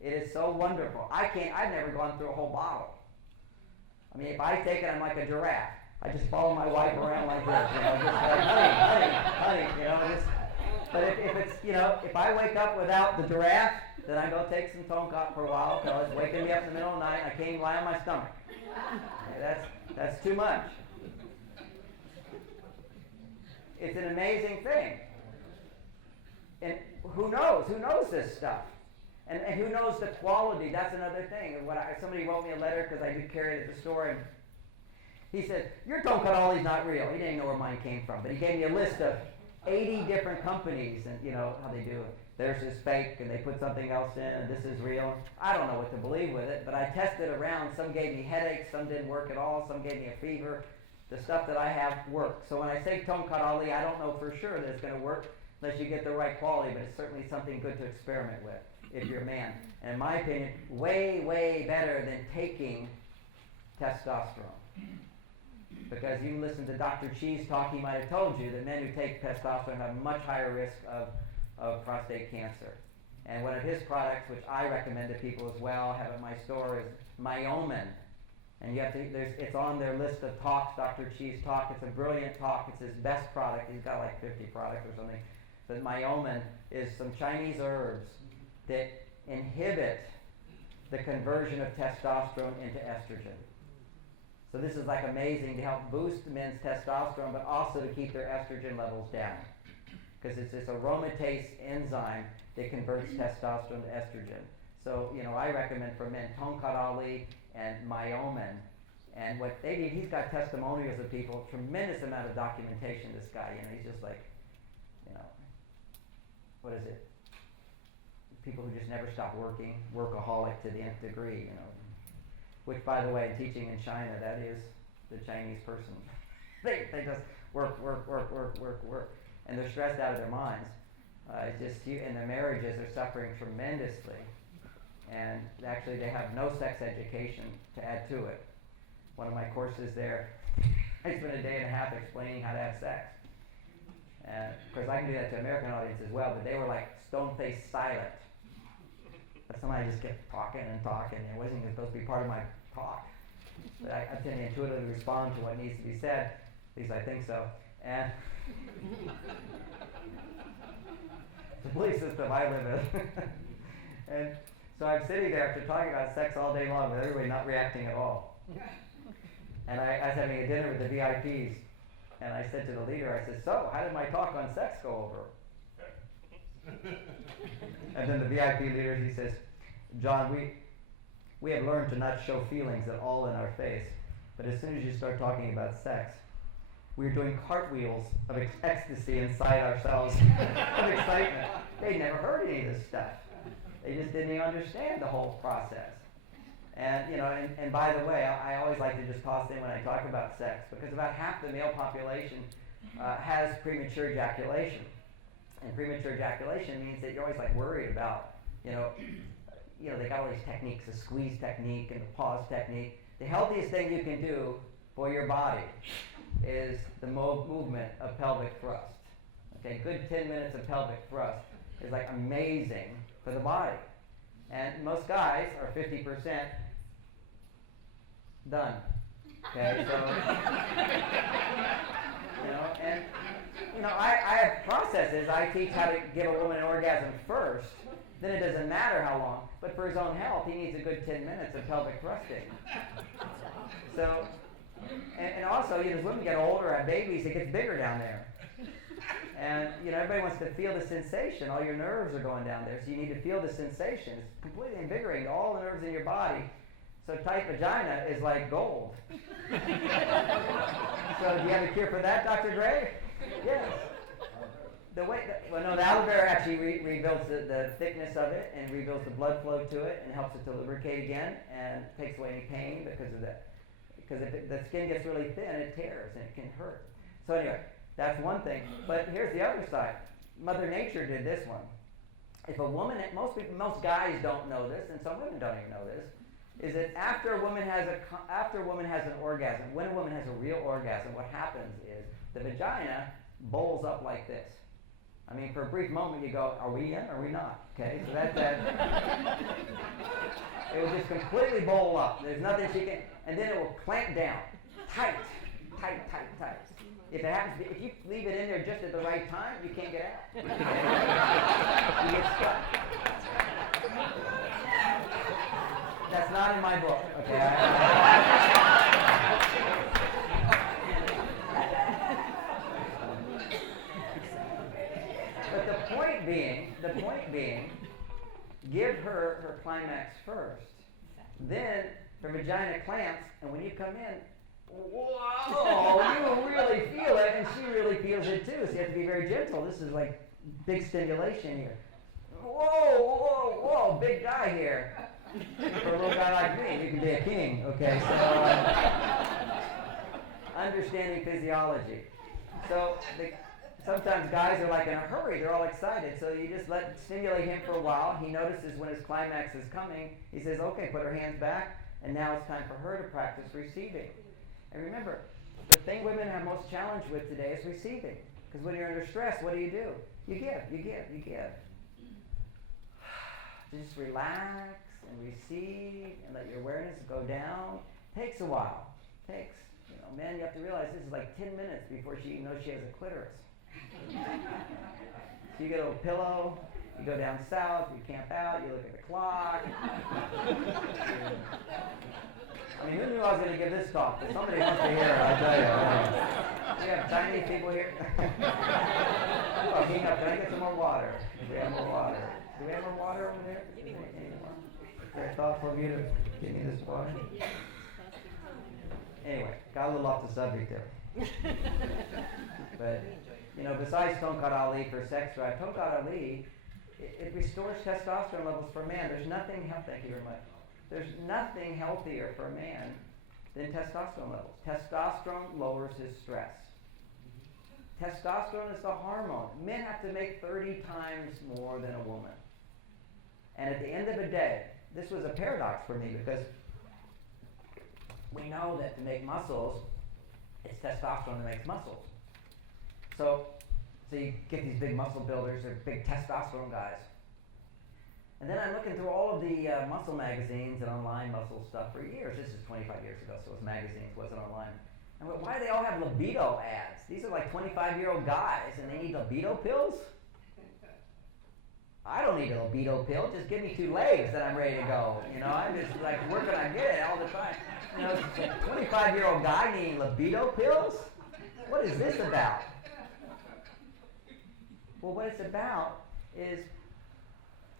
It is so wonderful. I've never gone through a whole bottle. I mean, if I take it, I'm like a giraffe. I just follow my wife around like this, just like, honey, But if it's, if I wake up without the giraffe, then I go take some Tongkat for a while until it's waking me up in the middle of the night. I can't even lie on my stomach. Okay, that's too much. It's an amazing thing. And who knows? Who knows this stuff? And who knows the quality? That's another thing. And somebody wrote me a letter because I do carry it at the store, and he said, your Tonkaroli's not real. He didn't know where mine came from, but he gave me a list of 80 different companies, and you know how they do it. Theirs is fake, and they put something else in, and this is real. I don't know what to believe with it, but I tested around. Some gave me headaches, some didn't work at all, some gave me a fever. The stuff that I have works. So when I say Tonkaroli, I don't know for sure that it's going to work unless you get the right quality, but it's certainly something good to experiment with if you're a man. And in my opinion, way, way better than taking testosterone. Because you listen to Dr. Cheese talk, he might have told you that men who take testosterone have much higher risk of prostate cancer. And one of his products, which I recommend to people as well, have at my store, is Myomin. And you have to, it's on their list of talks, Dr. Cheese talk. It's a brilliant talk. It's his best product. He's got like 50 products or something. But Myomin is some Chinese herbs that inhibit the conversion of testosterone into estrogen. So this is like amazing to help boost men's testosterone, but also to keep their estrogen levels down. Because it's this aromatase enzyme that converts testosterone to estrogen. So, you know, I recommend for men Tonkaroli and Myomin. And what they do, he's got testimonials of people, tremendous amount of documentation, this guy. You know, he's just like, you know, what is it? People who just never stop working, workaholic to the nth degree, you know. Which, by the way, teaching in China, that is the Chinese person. They just work. And they're stressed out of their minds. It's just, and their marriages are suffering tremendously. And actually, they have no sex education to add to it. One of my courses there, I spent a day and a half explaining how to have sex. And of course, I can do that to American audience as well, but they were like stone-faced silent. But somebody just kept talking and talking, and it wasn't even supposed to be part of my talk. But I tend to intuitively respond to what needs to be said. At least I think so. And the belief system I live in. And so I'm sitting there after talking about sex all day long with everybody not reacting at all. And I was having a dinner with the VIPs, and I said to the leader, I said, so, how did my talk on sex go over? And then the VIP leader, he says, John, we have learned to not show feelings at all in our face, but as soon as you start talking about sex, we were doing cartwheels of ecstasy inside ourselves of excitement. They'd never heard any of this stuff. They just didn't even understand the whole process. And, you know, and by the way, I always like to just toss in when I talk about sex, because about half the male population has premature ejaculation. And premature ejaculation means that you're always like worried about, you know, they got all these techniques, the squeeze technique and the pause technique. The healthiest thing you can do for your body is the movement of pelvic thrust. Okay, good 10 minutes of pelvic thrust is like amazing for the body. And most guys are 50% done. Okay, so, I have processes. I teach how to give a woman an orgasm first. Then it doesn't matter how long. But for his own health, he needs a good 10 minutes of pelvic thrusting. So, and also, as women get older, have babies, it gets bigger down there. And, everybody wants to feel the sensation. All your nerves are going down there, so you need to feel the sensation. It's completely invigorating to all the nerves in your body. So tight vagina is like gold. So do you have a cure for that, Dr. Gray? Yes. The aloe vera actually rebuilds the thickness of it and rebuilds the blood flow to it and helps it to lubricate again and takes away any pain because of that. Because if the skin gets really thin, it tears and it can hurt. So anyway, that's one thing. But here's the other side. Mother Nature did this one. If a woman, most guys don't know this, and some women don't even know this, is that after a woman has an orgasm, when a woman has a real orgasm, what happens is the vagina bowls up like this. I mean, for a brief moment you go, are we in or are we not? Okay, so that's that. It will just completely bowl up. There's nothing she can, and then it will clamp down. Tight. If it happens, if you leave it in there just at the right time, you can't get out. You get stuck. That's not in my book, okay? But the point being, give her climax first. Then her vagina clamps, and when you come in, whoa, you really feel it, and she really feels it too. So you have to be very gentle. This is like big stimulation here. Whoa, big guy here. For a little guy like me, you can be a king, okay? So, understanding physiology. So, sometimes guys are like in a hurry, they're all excited, so you just stimulate him for a while. He notices when his climax is coming, he says, okay, put her hands back, and now it's time for her to practice receiving. And remember, the thing women have most challenge with today is receiving. Because when you're under stress, what do? You give. Just relax and receive and let your awareness go down. Takes a while. Men, you have to realize this is like 10 minutes before she knows she has a clitoris. So you get a little pillow, you go down south, you camp out, you look at the clock. I mean, who knew I was going to give this talk? But somebody wants to hear it, I tell you. We have Chinese people here. Oh, King up, can I get some more water? Do we have more water? Do we have more water over there? Very thoughtful of you to give me this water. Anyway, got a little off the subject there. But, besides Tonkat Ali for sex drive, Tonkat Ali, it restores testosterone levels for a man. Thank you very much. There's nothing healthier for a man than testosterone levels. Testosterone lowers his stress. Testosterone is the hormone. Men have to make 30 times more than a woman. And at the end of the day, this was a paradox for me because we know that to make muscles, it's testosterone that makes muscles. So you get these big muscle builders, they're big testosterone guys. And then I'm looking through all of the muscle magazines and online muscle stuff for years. This is 25 years ago, so it was magazines, wasn't online. And why do they all have libido ads? These are like 25-year-old guys, and they need libido pills? I don't need a libido pill. Just give me 2 legs that I'm ready to go. I'm just like, where can I get it all the time? 25-year-old guy needing libido pills? What is this about? Well, what it's about is,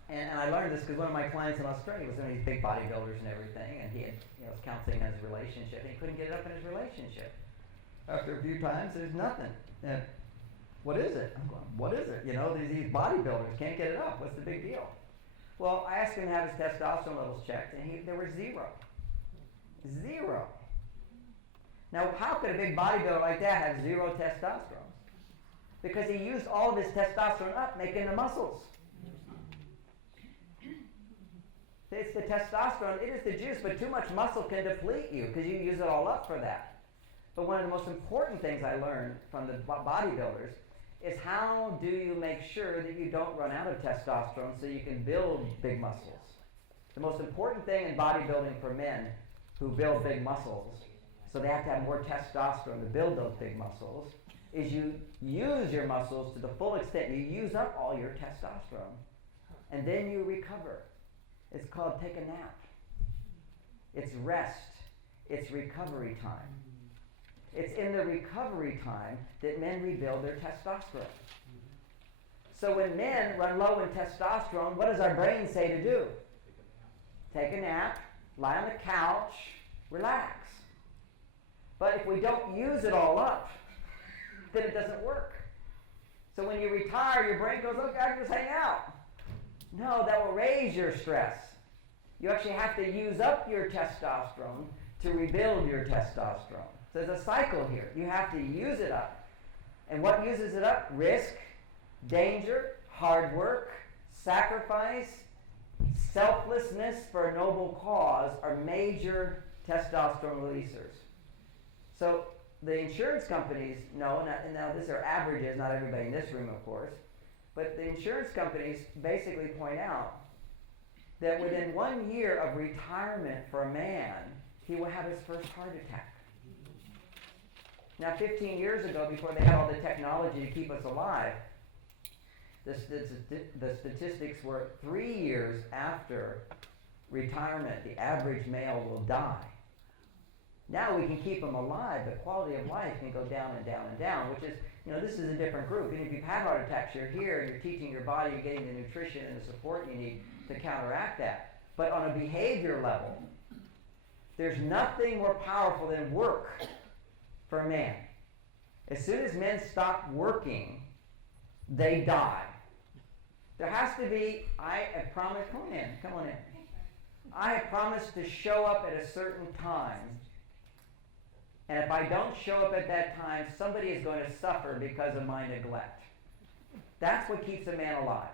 and I learned this because one of my clients in Australia was one of these big bodybuilders and everything, and he had, was counseling on his relationship, and he couldn't get it up in his relationship. After a few times, there's nothing. And what is it? I'm going, what is it? These bodybuilders can't get it up. What's the big deal? Well, I asked him to have his testosterone levels checked, and there were 0. 0. Now, how could a big bodybuilder like that have 0 testosterone? Because he used all of his testosterone up making the muscles. It's the testosterone, it is the juice, but too much muscle can deplete you because you use it all up for that. But one of the most important things I learned from the bodybuilders is how do you make sure that you don't run out of testosterone so you can build big muscles. The most important thing in bodybuilding for men who build big muscles, so they have to have more testosterone to build those big muscles, is you use your muscles to the full extent. You use up all your testosterone, and then you recover. It's called take a nap. It's rest. It's recovery time. It's in the recovery time that men rebuild their testosterone. So when men run low in testosterone, what does our brain say to do? Take a nap, lie on the couch, relax. But if we don't use it all up, then it doesn't work. So when you retire, your brain goes, okay, I can just hang out. No, that will raise your stress. You actually have to use up your testosterone to rebuild your testosterone. So there's a cycle here. You have to use it up. And what uses it up? Risk, danger, hard work, sacrifice, selflessness for a noble cause are major testosterone releasers. So the insurance companies know, and now these are averages, not everybody in this room, of course, but the insurance companies basically point out that within 1 year of retirement for a man, he will have his first heart attack. Now, 15 years ago, before they had all the technology to keep us alive, the statistics were 3 years after retirement, the average male will die. Now we can keep them alive, but quality of life can go down and down and down, which is, this is a different group. And if you've had heart attacks, you're here, and you're teaching your body, you're getting the nutrition and the support you need to counteract that. But on a behavior level, there's nothing more powerful than work for a man. As soon as men stop working, they die. There has to be, I have promised, come on in. I have promised to show up at a certain time. And if I don't show up at that time, somebody is going to suffer because of my neglect. That's what keeps a man alive.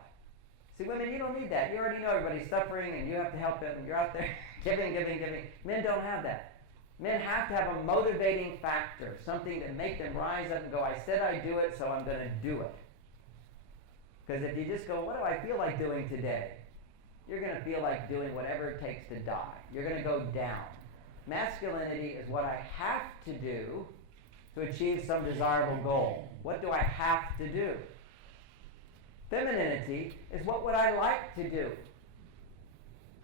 See, women, you don't need that. You already know everybody's suffering and you have to help them. You're out there giving. Men don't have that. Men have to have a motivating factor, something that make them rise up and go, I said I'd do it, so I'm going to do it. Because if you just go, what do I feel like doing today? You're going to feel like doing whatever it takes to die. You're going to go down. Masculinity is what I have to do to achieve some desirable goal. What do I have to do? Femininity is what would I like to do?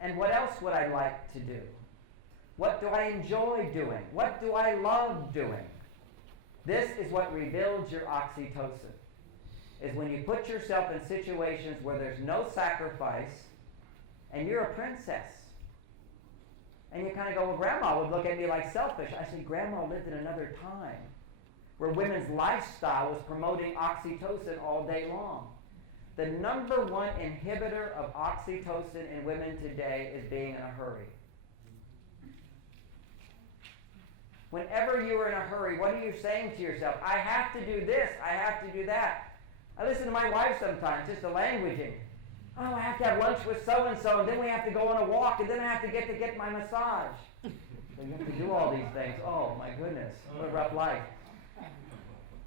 And what else would I like to do? What do I enjoy doing? What do I love doing? This is what rebuilds your oxytocin. Is when you put yourself in situations where there's no sacrifice and you're a princess. And you kind of go, well, Grandma would look at me like selfish. I said, Grandma lived in another time where women's lifestyle was promoting oxytocin all day long. The number one inhibitor of oxytocin in women today is being in a hurry. Whenever you are in a hurry, what are you saying to yourself? I have to do this. I have to do that. I listen to my wife sometimes, just the languaging. Oh, I have to have lunch with so-and-so, and then we have to go on a walk, and then I have to get my massage. So you have to do all these things. Oh, my goodness. What a rough life.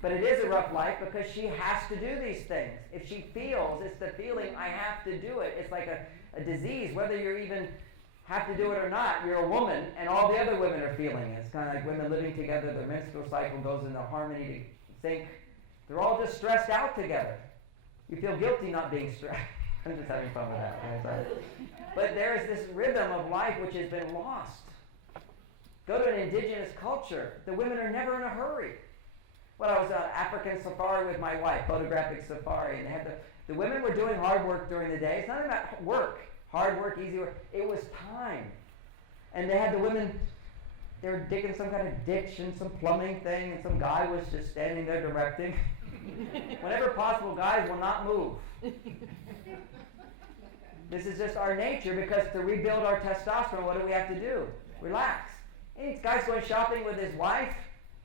But it is a rough life because she has to do these things. If she feels, it's the feeling, I have to do it. It's like a disease, whether you even have to do it or not. You're a woman, and all the other women are feeling it. It's kind of like women living together. Their menstrual cycle goes into harmony to sync. They're all just stressed out together. You feel guilty not being stressed. I'm just having fun with that. Okay? But there is this rhythm of life which has been lost. Go to an indigenous culture. The women are never in a hurry. Well, I was on African safari with my wife, photographic safari, and they had the women were doing hard work during the day. It's not about work, hard work, easy work. It was time. And they had the women, they were digging some kind of ditch and some plumbing thing, and some guy was just standing there directing. Whenever possible, guys will not move. This is just our nature, because to rebuild our testosterone, what do we have to do? Relax. And this guy's going shopping with his wife.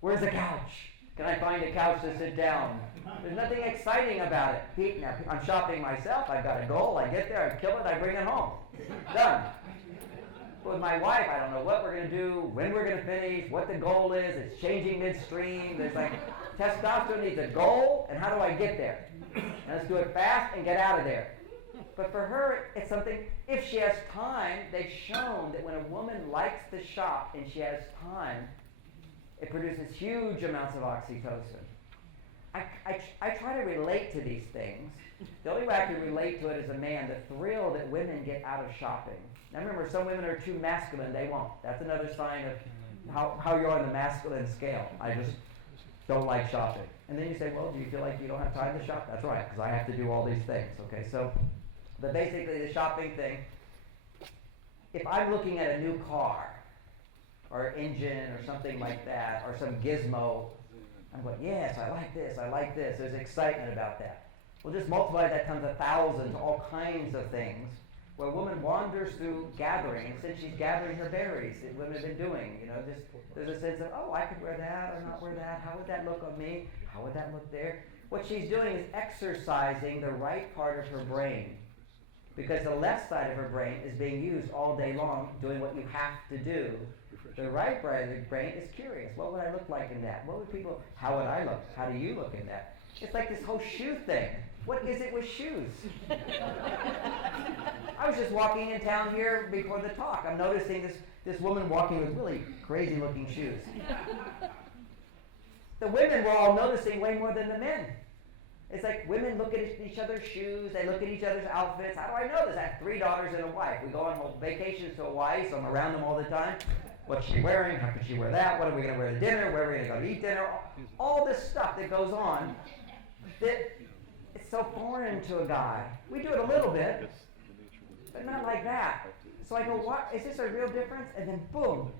Where's the couch? Can I find a couch to sit down? There's nothing exciting about it. Now, I'm shopping myself. I've got a goal. I get there, I kill it, I bring it home. Done. With my wife, I don't know what we're going to do, when we're going to finish, what the goal is. It's changing midstream. There's like, testosterone needs a goal, and how do I get there? And let's do it fast and get out of there. But for her, it's something, if she has time, they've shown that when a woman likes to shop and she has time, it produces huge amounts of oxytocin. I try to relate to these things. The only way I can relate to it as a man, the thrill that women get out of shopping. Now remember, some women are too masculine, they won't. That's another sign of how you're on the masculine scale. I just don't like shopping. And then you say, well, do you feel like you don't have time to shop? That's right, because I have to do all these things. Okay, so but basically the shopping thing, if I'm looking at a new car, or engine, or something like that, or some gizmo, I'm going, yes, I like this, I like this. There's excitement about that. We'll just multiply that times 1,000 to all kinds of things, where a woman wanders through gathering, and since she's gathering her berries, that women have been doing, just there's a sense of, oh, I could wear that or not wear that. How would that look on me? How would that look there? What she's doing is exercising the right part of her brain, because the left side of her brain is being used all day long doing what you have to do. The right side of the brain is curious. What would I look like in that? How would I look? How do you look in that? It's like this whole shoe thing. What is it with shoes? I was just walking in town here before the talk. I'm noticing this woman walking with really crazy looking shoes. The women were all noticing way more than the men. It's like women look at each other's shoes, they look at each other's outfits. How do I know this? I have 3 daughters and a wife. We go on vacations to Hawaii, so I'm around them all the time. What's she wearing? How can she wear that? What are we going to wear to dinner? Where are we going to go to eat dinner? All this stuff that goes on that it's so foreign to a guy. We do it a little bit, but not like that. So I go, what? Is this a real difference? And then boom,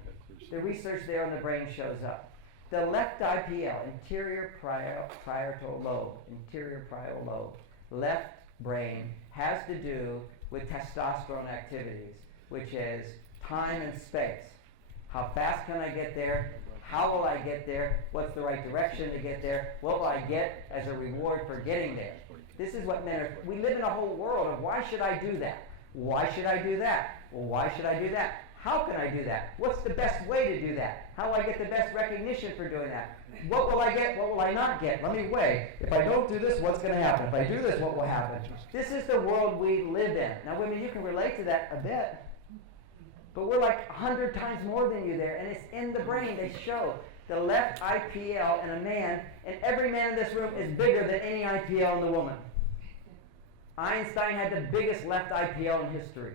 the research there on the brain shows up. The left IPL, anterior parietal lobe, left brain, has to do with testosterone activities, which is time and space. How fast can I get there? How will I get there? What's the right direction to get there? What will I get as a reward for getting there? This is what men are. We live in a whole world of why should I do that? Why should I do that? Well, why should I do that? How can I do that? What's the best way to do that? How will I get the best recognition for doing that? What will I get? What will I not get? Let me weigh. If I don't do this, what's going to happen? If I do this, what will happen? This is the world we live in. Now, women, you can relate to that a bit. But we're like 100 times more than you there, and it's in the brain. They show the left IPL in a man, and every man in this room is bigger than any IPL in the woman. Einstein had the biggest left IPL in history.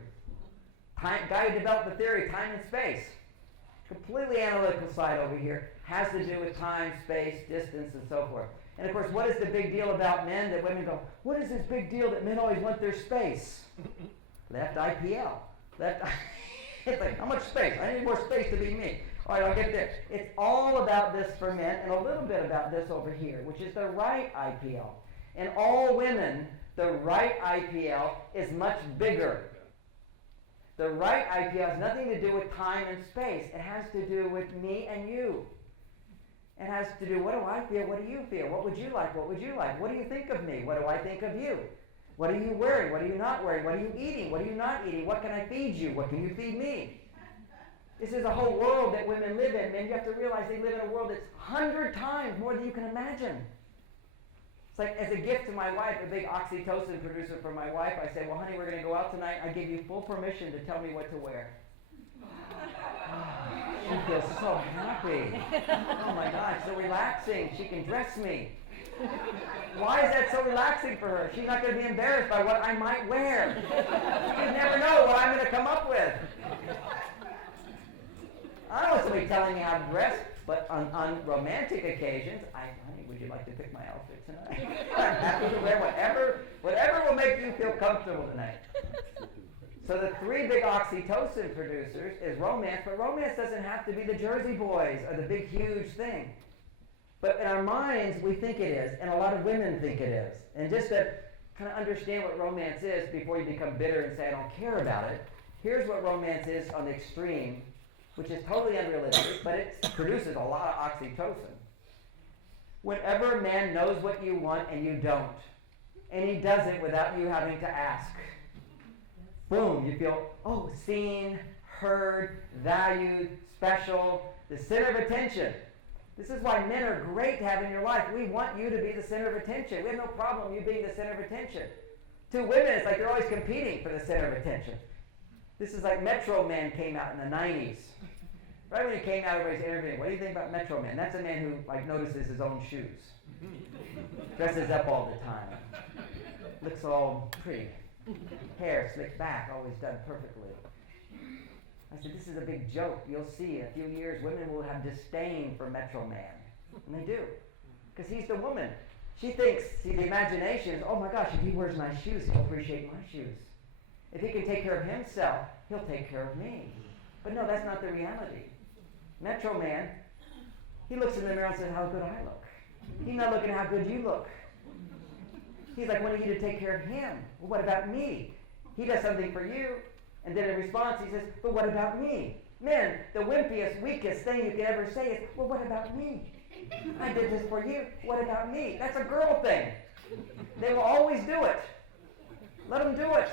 Guy who developed the theory, time and space. Completely analytical side over here. Has to do with time, space, distance, and so forth. And of course, what is the big deal about men that women go, what is this big deal that men always want their space? Left IPL. It's like, how much space? I need more space to be me. All right, I'll get there. It's all about this for men and a little bit about this over here, which is the right IPL. In all women, the right IPL is much bigger. The right IPL has nothing to do with time and space. It has to do with me and you. It has to do, what do I feel? What do you feel? What would you like? What would you like? What do you think of me? What do I think of you? What are you wearing? What are you not wearing? What are you eating? What are you not eating? What can I feed you? What can you feed me? This is a whole world that women live in. Men, you have to realize they live in a world that's 100 times more than you can imagine. It's like, as a gift to my wife, a big Oxytocin producer for my wife, I say, well, honey, we're going to go out tonight. I give you full permission to tell me what to wear. She feels so happy. Oh my gosh, so relaxing. She can dress me. Why is that so relaxing for her? She's not going to be embarrassed by what I might wear. You never know what I'm going to come up with. I don't want somebody telling me how to dress, but on romantic occasions, honey, would you like to pick my outfit tonight? I'm happy to wear whatever will make you feel comfortable tonight. So the three big oxytocin producers is romance, but romance doesn't have to be the Jersey Boys or the big, huge thing. But in our minds, we think it is, and a lot of women think it is. And just to kind of understand what romance is before you become bitter and say, I don't care about it, here's what romance is on the extreme, which is totally unrealistic, but it produces a lot of oxytocin. Whenever a man knows what you want and you don't, and he does it without you having to ask, boom, you feel, seen, heard, valued, special, the center of attention. This is why men are great to have in your life. We want you to be the center of attention. We have no problem you being the center of attention. To women, it's like they're always competing for the center of attention. This is like Metro Man came out in the 90s. Right when he came out, everybody's interviewing, what do you think about Metro Man? That's a man who notices his own shoes. Dresses up all the time. Looks all pretty. Hair slicked back, always done perfectly. I said, this is a big joke. You'll see in a few years, women will have disdain for Metro Man. And they do. Because he's the woman. She thinks, the imagination is, oh my gosh, if he wears nice shoes, he'll appreciate my shoes. If he can take care of himself, he'll take care of me. But no, that's not the reality. Metro Man, he looks in the mirror and says, how good I look. He's not looking at how good you look. He's like, wanting you to take care of him. Well, what about me? He does something for you, and then in response he says, but what about me? Men, the wimpiest, weakest thing you can ever say is, well, what about me? I did this for you. What about me? That's a girl thing. They will always do it. Let them do it.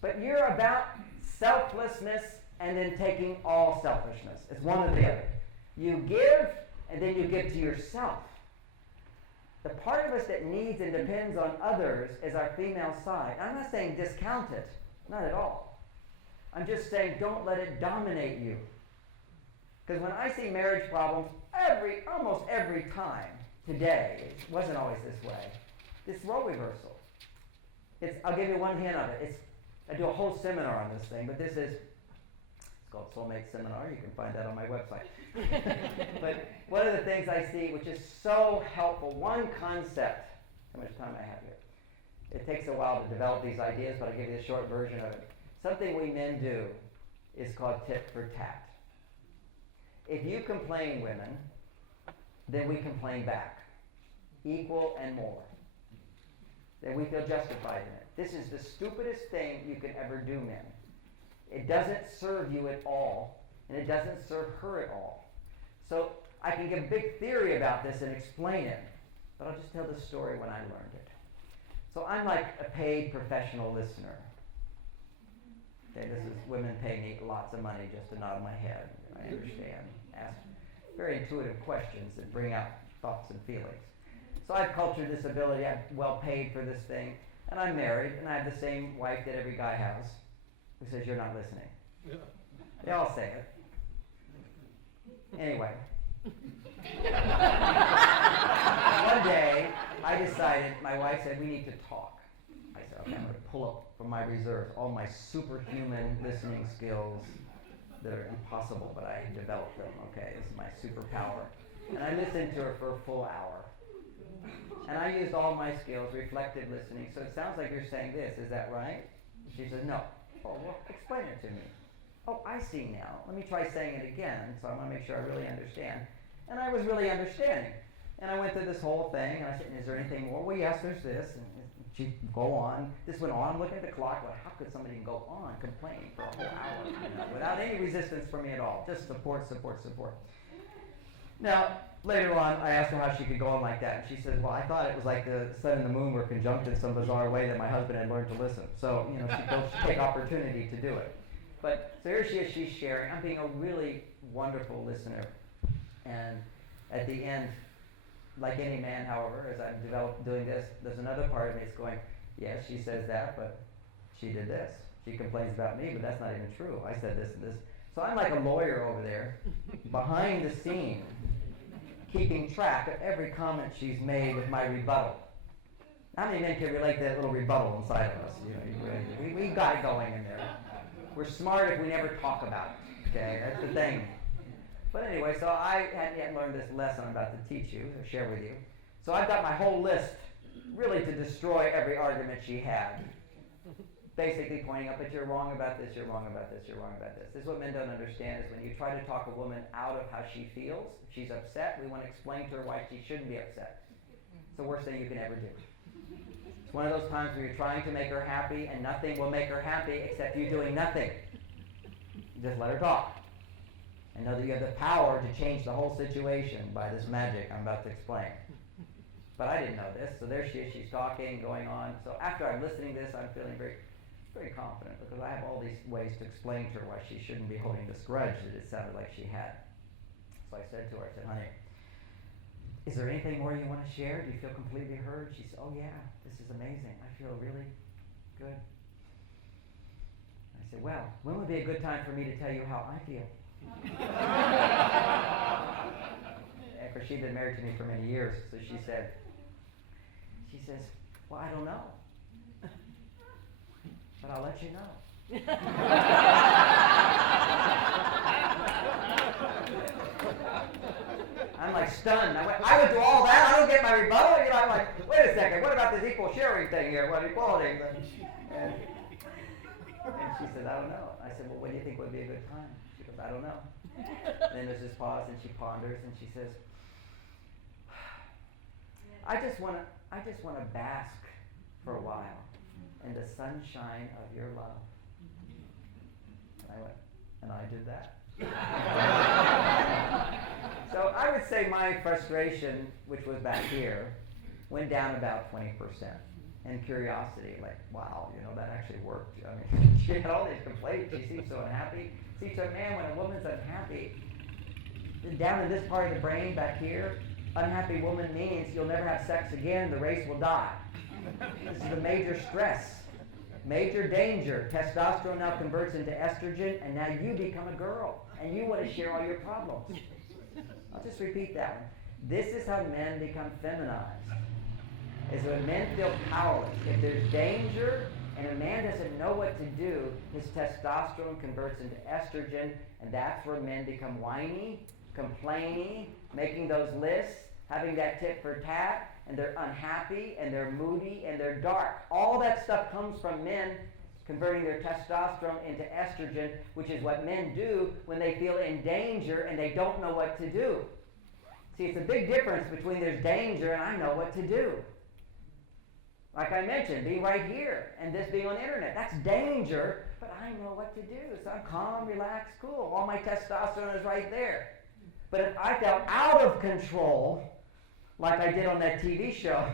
But you're about selflessness and then taking all selfishness. It's one or the other. You give, and then you give to yourself. The part of us that needs and depends on others is our female side. I'm not saying discount it. Not at all. I'm just saying don't let it dominate you. Because when I see marriage problems, almost every time today, it wasn't always this way, this role reversal. I'll give you one hint of it. I do a whole seminar on this thing, but this is, It's called Soulmate Seminar. You can find that on my website. But one of the things I see, which is so helpful, one concept, how much time I have here? It takes a while to develop these ideas, but I'll give you the short version of it. Something we men do is called tit for tat. If you complain, women, then we complain back. Equal and more. Then we feel justified in it. This is the stupidest thing you can ever do, men. It doesn't serve you at all, and it doesn't serve her at all. So I can give a big theory about this and explain it, but I'll just tell the story when I learned it. So I'm like a paid professional listener. Okay, this is women pay me lots of money just to nod my head. I understand. Ask very intuitive questions that bring out thoughts and feelings. So I have culture disability. I'm well paid for this thing, and I'm married, and I have the same wife that every guy has, who says you're not listening. Yeah. They all say it. Anyway. One day, I decided, my wife said, we need to talk. I said, okay, I'm going to pull up from my reserves all my superhuman listening skills that are impossible, but I developed them, okay? This is my superpower. And I listened to her for a full hour. And I used all my skills, reflective listening. So it sounds like you're saying this, is that right? She says, no. Oh, well, explain it to me. Oh, I see now. Let me try saying it again, so I want to make sure I really understand. And I was really understanding. And I went through this whole thing, and I said, is there anything more? Well, yes, there's this. And she'd go on. This went on. I'm looking at the clock. Well, how could somebody go on complaining for a whole hour without any resistance from me at all? Just support, support, support. Now, later on, I asked her how she could go on like that. And she said, well, I thought it was like the sun and the moon were conjunct in some bizarre way that my husband had learned to listen. So, she'd take opportunity to do it. But so here she is, she's sharing. I'm being a really wonderful listener. And at the end, like any man, however, as I've developed doing this, there's another part of me that's going, yes, she says that, but she did this. She complains about me, but that's not even true. I said this and this. So I'm like a lawyer over there, behind the scene, keeping track of every comment she's made with my rebuttal. How many men can relate to that little rebuttal inside of us? We got it going in there. We're smart if we never talk about it. Okay, that's the thing. But anyway, so I hadn't yet learned this lesson I'm about to teach you, or share with you. So I've got my whole list, really to destroy every argument she had. Basically pointing up, but you're wrong about this, you're wrong about this, you're wrong about this. This is what men don't understand, is when you try to talk a woman out of how she feels, if she's upset, we want to explain to her why she shouldn't be upset. It's the worst thing you can ever do. It's one of those times where you're trying to make her happy, and nothing will make her happy except you doing nothing. Just let her talk. And know that you have the power to change the whole situation by this magic I'm about to explain. But I didn't know this, so there she is, she's talking, going on. So after I'm listening to this, I'm feeling very, very confident, because I have all these ways to explain to her why she shouldn't be holding this grudge that it sounded like she had. So I said to her, I said, honey, is there anything more you want to share? Do you feel completely heard? She said, oh yeah, this is amazing. I feel really good. I said, well, when would be a good time for me to tell you how I feel? And for she'd been married to me for many years, so she says, well, I don't know, but I'll let you know. I'm like stunned. I would do all that. I don't get my rebuttal. I'm like, wait a second. What about this equal sharing thing here? What equality? And she said, I don't know. I said, well, when do you think would be a good time? She goes, I don't know. And then there's this pause, and she ponders, and she says, I just want to bask for a while in the sunshine of your love. And I went, and I did that. So I would say my frustration, which was back here, went down about 20%. And curiosity, like, wow, that actually worked. I mean, she had all these complaints. She seemed so unhappy. See, so man, when a woman's unhappy, down in this part of the brain back here, unhappy woman means you'll never have sex again, the race will die. This is a major stress, major danger. Testosterone now converts into estrogen, and now you become a girl, and you want to share all your problems. I'll just repeat that one. This is how men become feminized. Is when men feel powerless. If there's danger and a man doesn't know what to do, his testosterone converts into estrogen, and that's where men become whiny, complaining, making those lists, having that tit for tat, and they're unhappy, and they're moody, and they're dark. All that stuff comes from men converting their testosterone into estrogen, which is what men do when they feel in danger and they don't know what to do. See, it's a big difference between there's danger and I know what to do. Like I mentioned, being right here and this being on the internet, that's danger, but I know what to do. So I'm calm, relaxed, cool. All my testosterone is right there. But if I felt out of control, like I did on that TV show,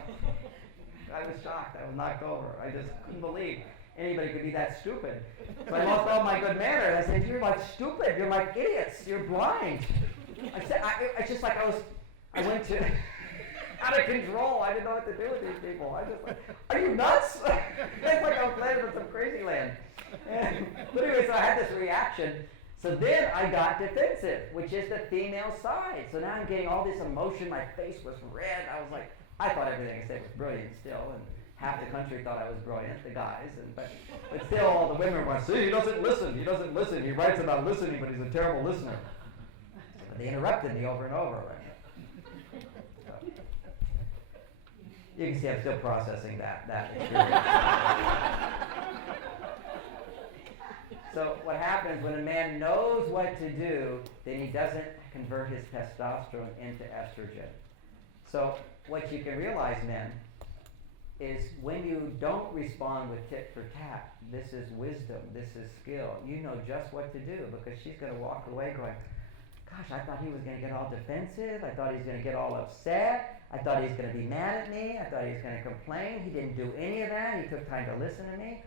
I was shocked. I was knocked over. I just couldn't believe anybody could be that stupid. So I lost all my good manners. I said, "You're like stupid. You're like idiots. You're blind." I said, it's just like I went to out of control. I didn't know what to do with these people. I just like, are you nuts? It's like I was landing in some crazy land. But anyway, so I had this reaction. So then I got defensive, which is the female side. So now I'm getting all this emotion. My face was red. I was like, I thought everything I said was brilliant still, and half the country thought I was brilliant, the guys, but still all the women were, see, he doesn't listen. He writes about listening, but he's a terrible listener. But they interrupted me over and over. So, you can see I'm still processing that experience. So what happens when a man knows what to do, then he doesn't convert his testosterone into estrogen. So what you can realize, men, is when you don't respond with tit for tat, this is wisdom, this is skill. You know just what to do, because she's going to walk away going, gosh, I thought he was going to get all defensive. I thought he was going to get all upset. I thought he was going to be mad at me. I thought he was going to complain. He didn't do any of that. He took time to listen to me.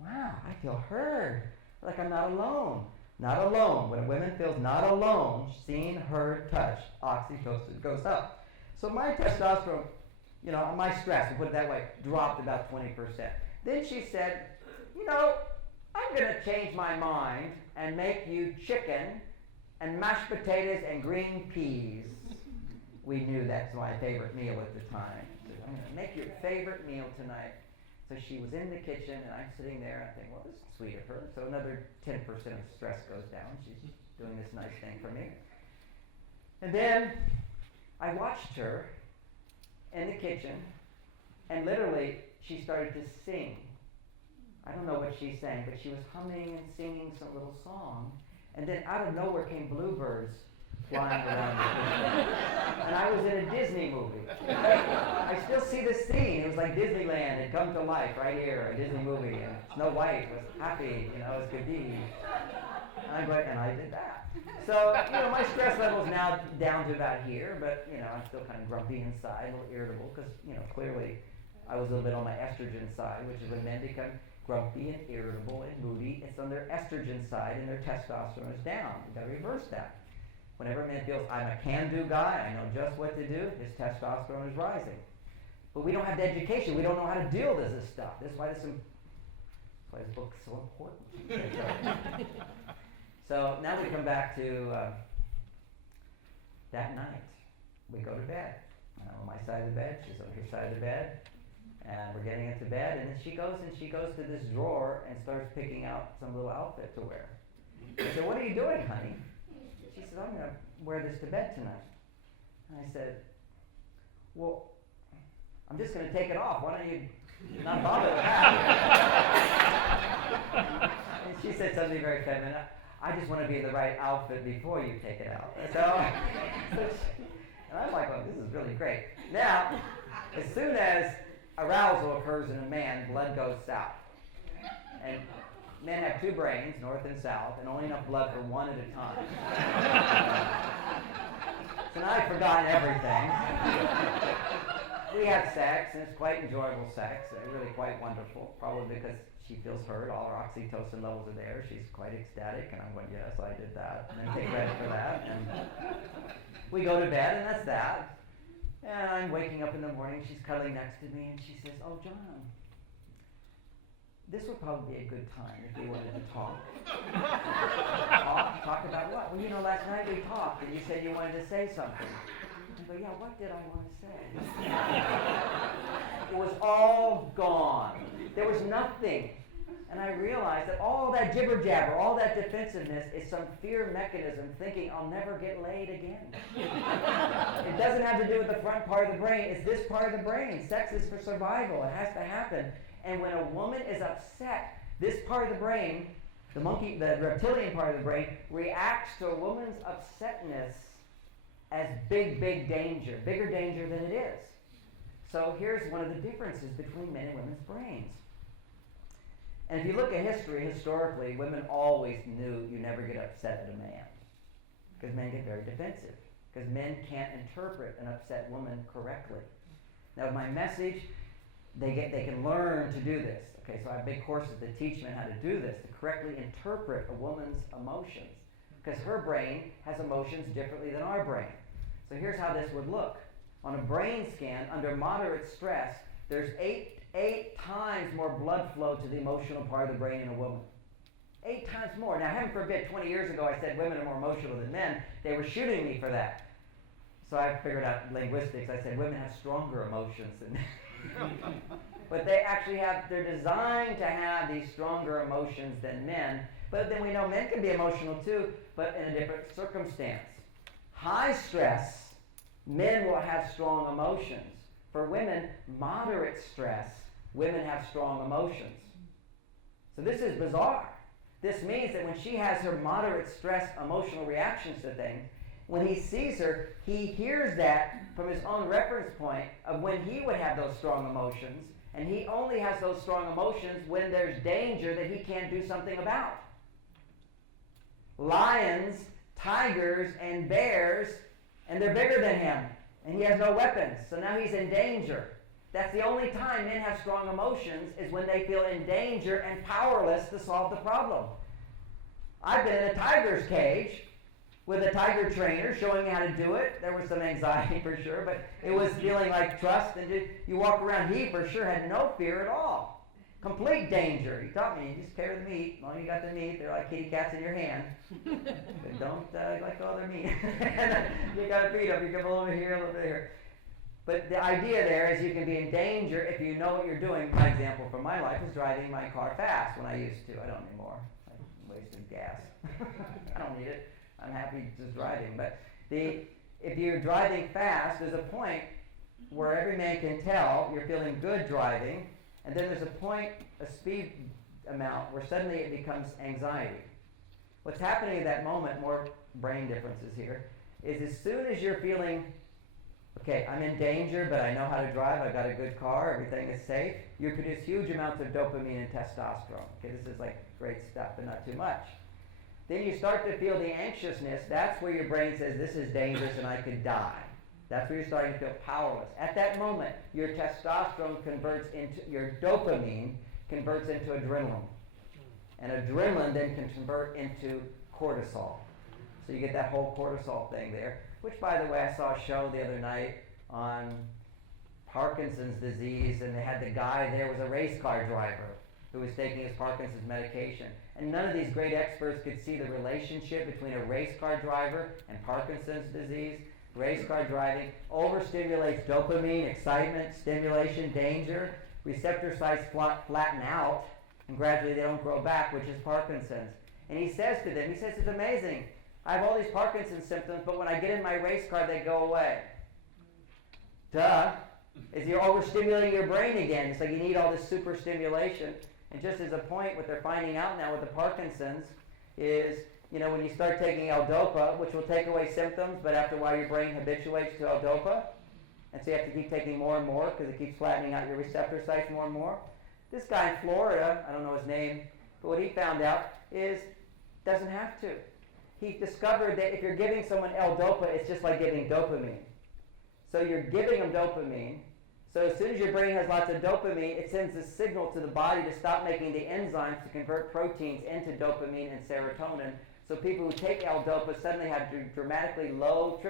Wow, I feel heard. Like I'm not alone. Not alone. When a woman feels not alone, seen, heard, touched, oxytocin goes up. So my testosterone, my stress, we'll put it that way, dropped about 20%. Then she said, I'm going to change my mind and make you chicken and mashed potatoes and green peas. We knew that's my favorite meal at the time. So I'm going to make your favorite meal tonight. So she was in the kitchen, and I'm sitting there, and I think, well, this is sweet of her. So another 10% of stress goes down. She's doing this nice thing for me. And then I watched her in the kitchen, and literally, she started to sing. I don't know what she sang, but she was humming and singing some little song. And then out of nowhere came bluebirds flying around me. And I was in a Disney movie. I still see the scene. It was like Disneyland had come to life right here, a Disney movie. And Snow White was happy, as could be. And I did that. So, my stress level is now down to about here, but, I'm still kind of grumpy inside, a little irritable, because, clearly I was a little bit on my estrogen side, which is when men become grumpy and irritable and moody. It's on their estrogen side, and their testosterone is down. You've got to reverse that. Whenever a man feels, I'm a can-do guy, I know just what to do, his testosterone is rising. But we don't have the education. We don't know how to deal with this stuff. That's why this book is so important. So now we come back to that night. We go to bed. I'm on my side of the bed, she's on her side of the bed, and we're getting into bed, and then she goes to this drawer and starts picking out some little outfit to wear. I said, what are you doing, honey? She said, I'm going to wear this to bed tonight. And I said, well, I'm just going to take it off. Why don't you not bother with that? And she said something very feminine. I just want to be in the right outfit before you take it out. And I'm like, this is really great. Now, as soon as arousal occurs in a man, blood goes south. And men have two brains, north and south, and only enough blood for one at a time. So now I've forgotten everything. We have sex, and it's quite enjoyable sex, really quite wonderful, probably because she feels heard, all her oxytocin levels are there, she's quite ecstatic, and I'm going, yes, I did that, and then take credit for that, and we go to bed, and that's that. And I'm waking up in the morning, she's cuddling next to me, and she says, oh, John, this would probably be a good time if we wanted to talk. Talk about what? Well, last night we talked, and you said you wanted to say something. I go, yeah, what did I want to say? It was all gone. There was nothing. And I realized that all that jibber jabber, all that defensiveness is some fear mechanism thinking I'll never get laid again. It doesn't have to do with the front part of the brain. It's this part of the brain. Sex is for survival. It has to happen. And when a woman is upset, this part of the brain, the reptilian part of the brain, reacts to a woman's upsetness as big, big danger, bigger danger than it is. So here's one of the differences between men and women's brains. And if you look at history, historically, women always knew you never get upset at a man. Because men get very defensive. Because men can't interpret an upset woman correctly. Now, with my message, they can learn to do this. Okay, so I have big courses that teach men how to do this, to correctly interpret a woman's emotions. Because her brain has emotions differently than our brain. So here's how this would look. On a brain scan, under moderate stress, there's eight times more blood flow to the emotional part of the brain in a woman. 8 times more. Now, heaven forbid, 20 years ago I said women are more emotional than men. They were shooting me for that. So I figured out linguistics. I said women have stronger emotions than men. But they actually they're designed to have these stronger emotions than men. But then we know men can be emotional too, but in a different circumstance. High stress, men will have strong emotions. For women, moderate stress, women have strong emotions. So this is bizarre. This means that when she has her moderate stress emotional reactions to things, when he sees her, he hears that from his own reference point of when he would have those strong emotions, and he only has those strong emotions when there's danger that he can't do something about. Lions, tigers, and bears, and they're bigger than him, and he has no weapons, so now he's in danger. That's the only time men have strong emotions, is when they feel in danger and powerless to solve the problem. I've been in a tiger's cage with a tiger trainer showing me how to do it. There was some anxiety for sure, but it was feeling like trust. And you walk around, he for sure had no fear at all. Complete danger. He taught me, you just carry the meat. As long as you got the meat, they're like kitty cats in your hand. But don't let go of their meat. You got to feed them. You come a little bit here, a little bit here. But the idea there is you can be in danger if you know what you're doing. My example from my life is driving my car fast when I used to. I don't anymore. I wasted gas. I don't need it. I'm happy just driving. But if you're driving fast, there's a point where every man can tell you're feeling good driving, and then there's a point, a speed amount, where suddenly it becomes anxiety. What's happening at that moment, more brain differences here, is as soon as you're feeling, okay, I'm in danger, but I know how to drive, I've got a good car, everything is safe, you produce huge amounts of dopamine and testosterone. Okay, this is like great stuff, but not too much. Then you start to feel the anxiousness. That's where your brain says, this is dangerous and I could die. That's where you're starting to feel powerless. At that moment, your testosterone your dopamine converts into adrenaline. And adrenaline then can convert into cortisol. So you get that whole cortisol thing there. Which, by the way, I saw a show the other night on Parkinson's disease, and they had the guy there was a race car driver who was taking his Parkinson's medication. And none of these great experts could see the relationship between a race car driver and Parkinson's disease. Race car driving overstimulates dopamine, excitement, stimulation, danger. Receptor sites flatten out, and gradually they don't grow back, which is Parkinson's. And he says to them, it's amazing. I have all these Parkinson's symptoms, but when I get in my race car, they go away. Duh. Is you're overstimulating your brain again. It's like you need all this super stimulation. And just as a point, what they're finding out now with the Parkinson's is, when you start taking L-Dopa, which will take away symptoms, but after a while your brain habituates to L-Dopa, and so you have to keep taking more and more because it keeps flattening out your receptor sites more and more. This guy in Florida, I don't know his name, but what he found out is doesn't have to. He discovered that if you're giving someone L-Dopa, it's just like giving dopamine. So you're giving them dopamine. So as soon as your brain has lots of dopamine, it sends a signal to the body to stop making the enzymes to convert proteins into dopamine and serotonin. So people who take L-Dopa suddenly have dramatically low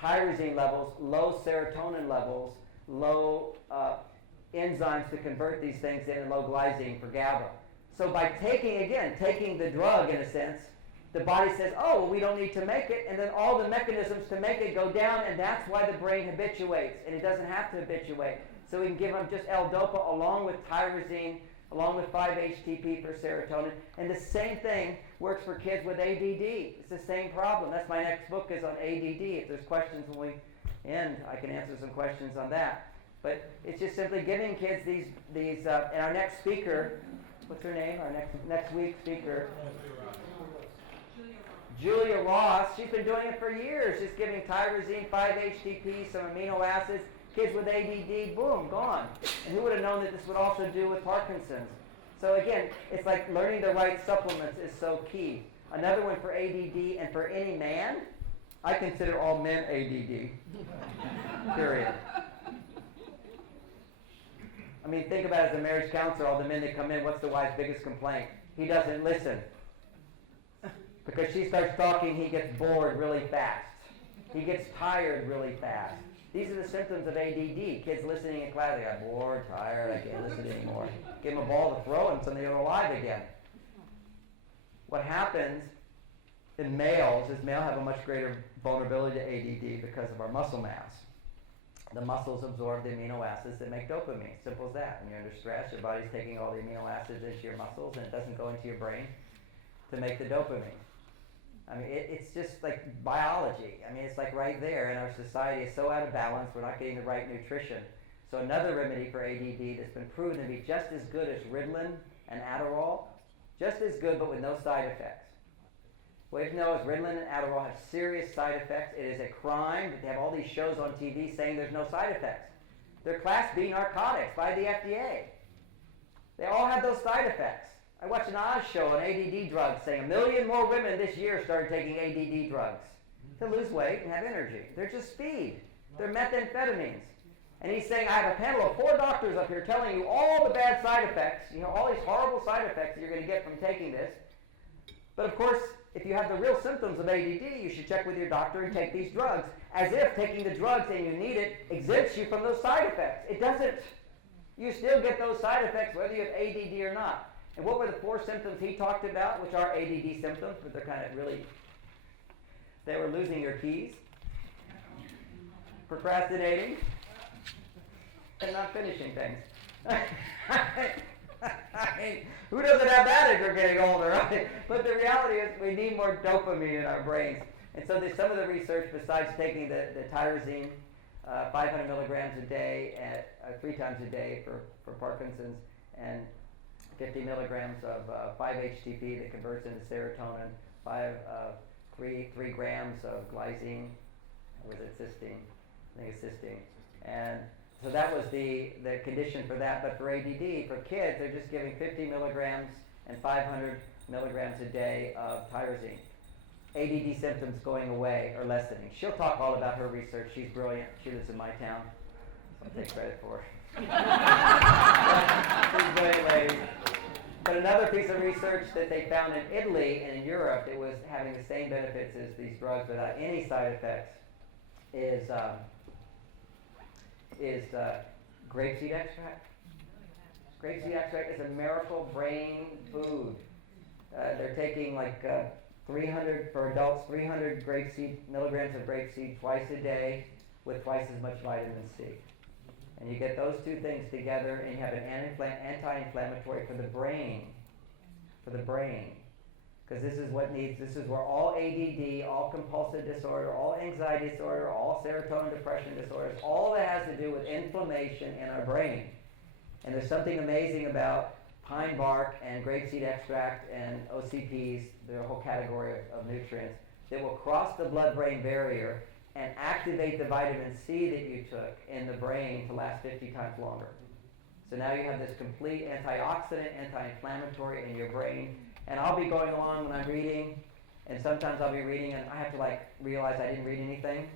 tyrosine levels, low serotonin levels, low enzymes to convert these things into low glycine for GABA. So by taking the drug, in a sense, the body says, oh, well, we don't need to make it, and then all the mechanisms to make it go down, and that's why the brain habituates, and it doesn't have to habituate. So we can give them just L-DOPA along with tyrosine, along with 5-HTP for serotonin, and the same thing works for kids with ADD. It's the same problem. That's my next book is on ADD. If there's questions when we end, I can answer some questions on that. But it's just simply giving kids these and our next speaker, what's her name? Our next week's speaker, Julia Ross. She's been doing it for years, just giving tyrosine, 5-HTP, some amino acids. Kids with ADD, boom, gone. And who would have known that this would also do with Parkinson's? So again, it's like learning the right supplements is so key. Another one for ADD and for any man, I consider all men ADD. Period. I mean, think about it as a marriage counselor, all the men that come in, what's the wife's biggest complaint? He doesn't listen. Because she starts talking, he gets bored really fast. He gets tired really fast. These are the symptoms of ADD. Kids listening in class, they got bored, tired, I can't listen anymore. Give them a ball to throw and suddenly they're alive again. What happens in males is males have a much greater vulnerability to ADD because of our muscle mass. The muscles absorb the amino acids that make dopamine. Simple as that. When you're under stress, your body's taking all the amino acids into your muscles and it doesn't go into your brain to make the dopamine. I mean, it's just like biology. I mean, it's like right there, and our society is so out of balance, we're not getting the right nutrition. So another remedy for ADD that's been proven to be just as good as Ritalin and Adderall, just as good but with no side effects. What you know is Ritalin and Adderall have serious side effects. It is a crime that they have all these shows on TV saying there's no side effects. They're Class B narcotics by the FDA. They all have those side effects. I watched an Oz show on ADD drugs saying 1 million more women this year started taking ADD drugs to lose weight and have energy. They're just speed. They're methamphetamines. And he's saying, I have a panel of 4 doctors up here telling you all the bad side effects, all these horrible side effects that you're going to get from taking this. But of course, if you have the real symptoms of ADD, you should check with your doctor and take these drugs, as if taking the drugs and you need it exempts you from those side effects. It doesn't. You still get those side effects whether you have ADD or not. And what were the 4 symptoms he talked about, which are ADD symptoms, but they're kind of really, they were losing your keys, procrastinating, and not finishing things. I mean, who doesn't have that as you're getting older, right? But the reality is we need more dopamine in our brains. And so there's some of the research, besides taking the tyrosine, 500 milligrams a day, at 3 times a day for Parkinson's, and 50 milligrams of 5-HTP that converts into serotonin, 3 grams of glycine, or was it cysteine? I think it's cysteine. And so that was the condition for that. But for ADD, for kids, they're just giving 50 milligrams and 500 milligrams a day of tyrosine. ADD symptoms going away or lessening. She'll talk all about her research. She's brilliant. She lives in my town. So I'll take credit for her. She's a brilliant lady. But another piece of research that they found in Italy and in Europe that was having the same benefits as these drugs without any side effects is grapeseed extract. Grapeseed extract is a miracle brain food. They're taking like 300 for adults, 300 milligrams of grapeseed twice a day with twice as much vitamin C. And you get those 2 things together, and you have an anti-inflammatory for the brain. For the brain. Because this is where all ADD, all compulsive disorder, all anxiety disorder, all serotonin depression disorders, all that has to do with inflammation in our brain. And there's something amazing about pine bark and grapeseed extract and OCPs, they're a whole category of nutrients, that will cross the blood-brain barrier and activate the vitamin C that you took in the brain to last 50 times longer. So now you have this complete antioxidant, anti-inflammatory in your brain. And I'll be going along when I'm reading, and sometimes I'll be reading and I have to realize I didn't read anything.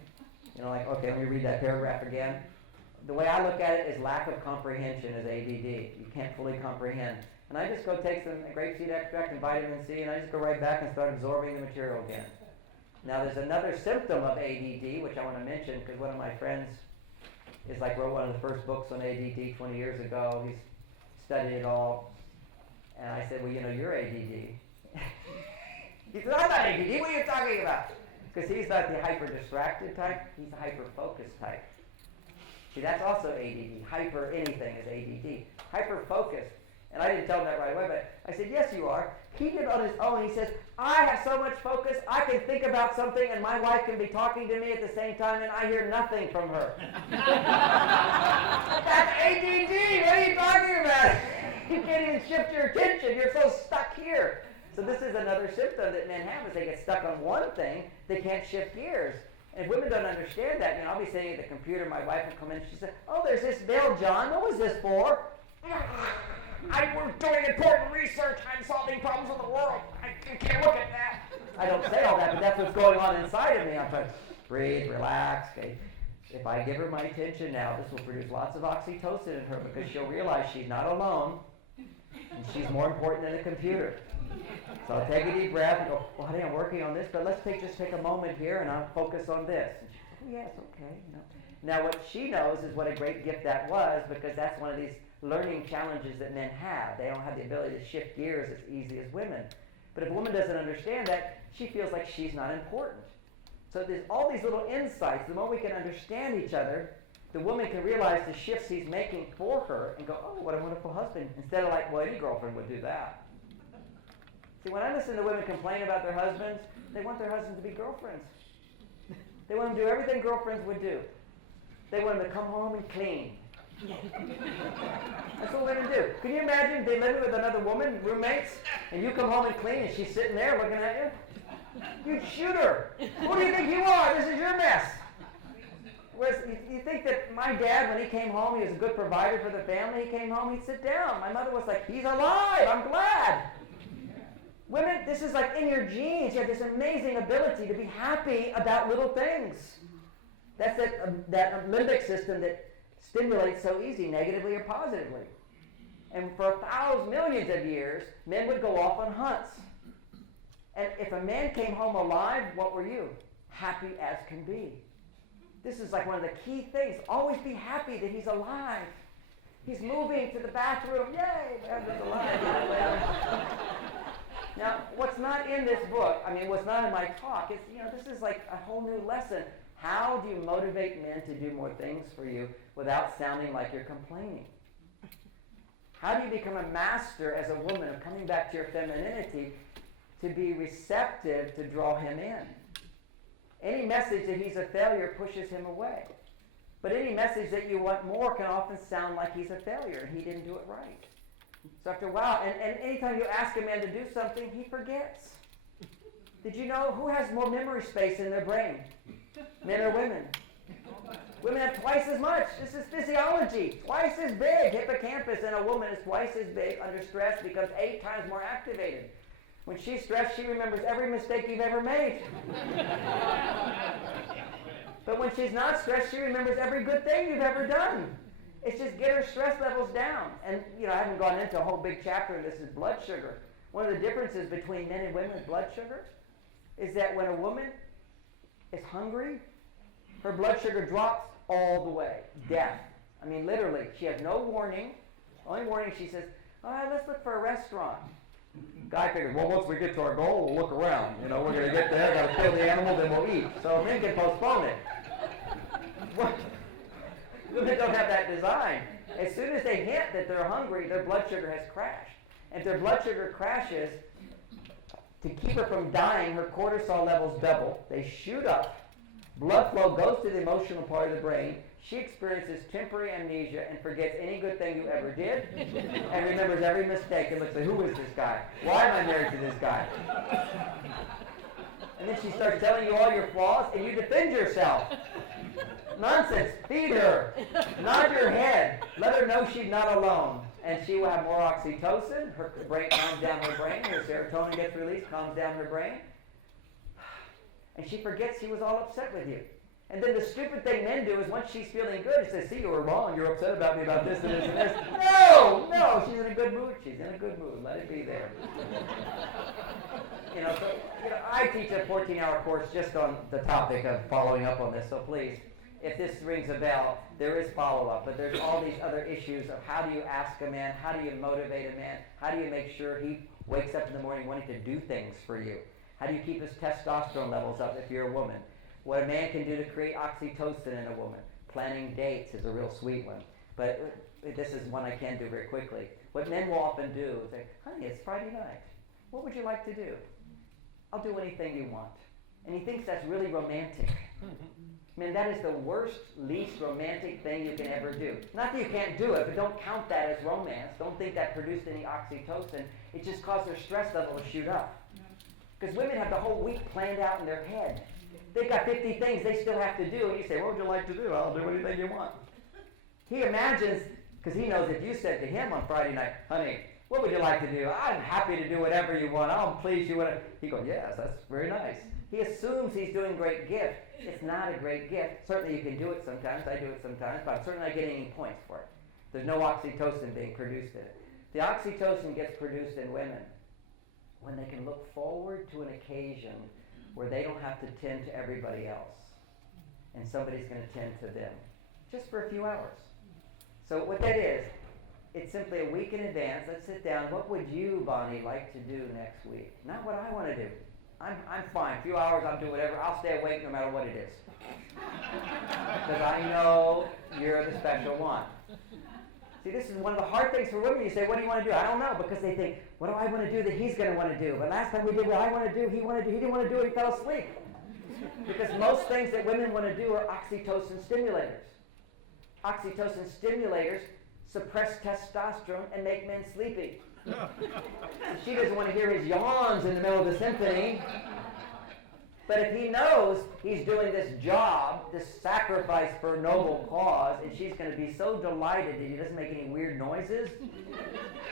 Okay, let me read that paragraph again. The way I look at it is lack of comprehension is ADD. You can't fully comprehend. And I just go take some grapeseed extract and vitamin C, and I just go right back and start absorbing the material again. Now there's another symptom of ADD, which I want to mention, because one of my friends wrote one of the first books on ADD 20 years ago. He's studied it all. And I said, well, you're ADD. He says, I'm not ADD, what are you talking about? Because he's not the hyper-distracted type, he's the hyper-focused type. See, that's also ADD. Hyper anything is ADD. Hyper-focused. And I didn't tell him that right away, but I said, yes, you are. He did on his own. He says, I have so much focus, I can think about something, and my wife can be talking to me at the same time, and I hear nothing from her. That's ADD. What are you talking about? You can't even shift your attention. You're so stuck here. So this is another symptom that men have, is they get stuck on one thing. They can't shift gears. And if women don't understand that, I'll be sitting at the computer, my wife will come in, and she said, oh, there's this bill, John. What was this for? I was doing important research. I'm solving problems in the world. I can't look at that. I don't say all that, but that's what's going on inside of me. I'm trying to breathe, relax. Okay. If I give her my attention now, this will produce lots of oxytocin in her because she'll realize she's not alone and she's more important than the computer. So I'll take a deep breath and go, well, honey, I'm working on this, but let's just take a moment here and I'll focus on this. And she goes, oh, yes, okay. Now what she knows is what a great gift that was, because that's one of these learning challenges that men have. They don't have the ability to shift gears as easy as women. But if a woman doesn't understand that, she feels like she's not important. So there's all these little insights. The more we can understand each other, the woman can realize the shifts he's making for her and go, oh, what a wonderful husband. Instead of like, well, any girlfriend would do that. See, when I listen to women complain about their husbands, they want their husbands to be girlfriends. They want them to do everything girlfriends would do. They want them to come home and clean. That's what women do. Can you imagine they live with another woman, roommates, and you come home and clean and she's sitting there looking at you? You'd shoot her. Who do you think you are? This is your mess. Whereas you think that my dad, when he came home, he was a good provider for the family. He came home, he'd sit down. My mother was like, he's alive. I'm glad. Women, this is like in your genes. You have this amazing ability to be happy about little things. That's that limbic system that stimulates so easy, negatively or positively. And for millions of years, men would go off on hunts. And if a man came home alive, what were you? Happy as can be. This is like one of the key things. Always be happy that he's alive. He's moving to the bathroom. Yay, my husband's alive. Now, what's not in this book, what's not in my talk, is, this is like a whole new lesson. How do you motivate men to do more things for you without sounding like you're complaining? How do you become a master as a woman of coming back to your femininity to be receptive to draw him in? Any message that he's a failure pushes him away. But any message that you want more can often sound like he's a failure and he didn't do it right. So after a while, and anytime you ask a man to do something, he forgets. Did you know who has more memory space in their brain? Men or women? Women have twice as much. This is physiology. Twice as big. Hippocampus in a woman is twice as big. Under stress becomes 8 times more activated. When she's stressed, she remembers every mistake you've ever made. But when she's not stressed, she remembers every good thing you've ever done. It's just get her stress levels down. And, I haven't gone into a whole big chapter, this is blood sugar. One of the differences between men and women with blood sugar is that when a woman is hungry, her blood sugar drops all the way. Death. Literally. She has no warning. Only warning, she says, all right, let's look for a restaurant. Guy figures, well, once we get to our goal, we'll look around. We're going to get there, got to kill the animal, then we'll eat. So men can postpone it. Women don't have that design. As soon as they hint that they're hungry, their blood sugar has crashed. And if their blood sugar crashes, to keep her from dying, her cortisol levels double. They shoot up. Blood flow goes to the emotional part of the brain. She experiences temporary amnesia and forgets any good thing you ever did and remembers every mistake and looks like, who is this guy? Why am I married to this guy? And then she starts telling you all your flaws and you defend yourself. Nonsense. Feed her. Nod your head. Let her know she's not alone. And she will have more oxytocin. Her brain calms down her brain. Her serotonin gets released, calms down her brain. And she forgets she was all upset with you. And then the stupid thing men do is once she's feeling good, she says, see, you were wrong. You're upset about me about this and this and this. No, she's in a good mood. She's in a good mood. Let it be there. I teach a 14-hour course just on the topic of following up on this. So please, if this rings a bell, there is follow-up. But there's all these other issues of how do you ask a man? How do you motivate a man? How do you make sure he wakes up in the morning wanting to do things for you? How do you keep his testosterone levels up if you're a woman? What a man can do to create oxytocin in a woman. Planning dates is a real sweet one. But this is one I can do very quickly. What men will often do is say, honey, it's Friday night. What would you like to do? I'll do anything you want. And he thinks that's really romantic. Man, that is the worst, least romantic thing you can ever do. Not that you can't do it, but don't count that as romance. Don't think that produced any oxytocin. It just caused their stress level to shoot up. Because women have the whole week planned out in their head. They've got 50 things they still have to do, and you say, what would you like to do? I'll do anything you want. He imagines, because he knows if you said to him on Friday night, honey, what would you like to do? I'm happy to do whatever you want. I'll please you. He goes, yes, that's very nice. He assumes he's doing great gift. It's not a great gift. Certainly you can do it sometimes. I do it sometimes, but I'm certainly not getting any points for it. There's no oxytocin being produced in it. The oxytocin gets produced in women when they can look forward to an occasion where they don't have to tend to everybody else, and somebody's going to tend to them, just for a few hours. So what that is, it's simply a week in advance. Let's sit down. What would you, Bonnie, like to do next week? Not what I want to do. I'm fine. A few hours, I'll do whatever. I'll stay awake no matter what it is. Because I know you're the special one. See, this is one of the hard things for women. You say, what do you want to do? I don't know, because they think, what do I want to do that he's going to want to do? But last time we did what I want to do, he wanted to do. He didn't want to do it. He fell asleep. Because most things that women want to do are oxytocin stimulators. Oxytocin stimulators suppress testosterone and make men sleepy. She doesn't want to hear his yawns in the middle of the symphony. But if he knows he's doing this job, this sacrifice for a noble cause, and she's going to be so delighted that he doesn't make any weird noises.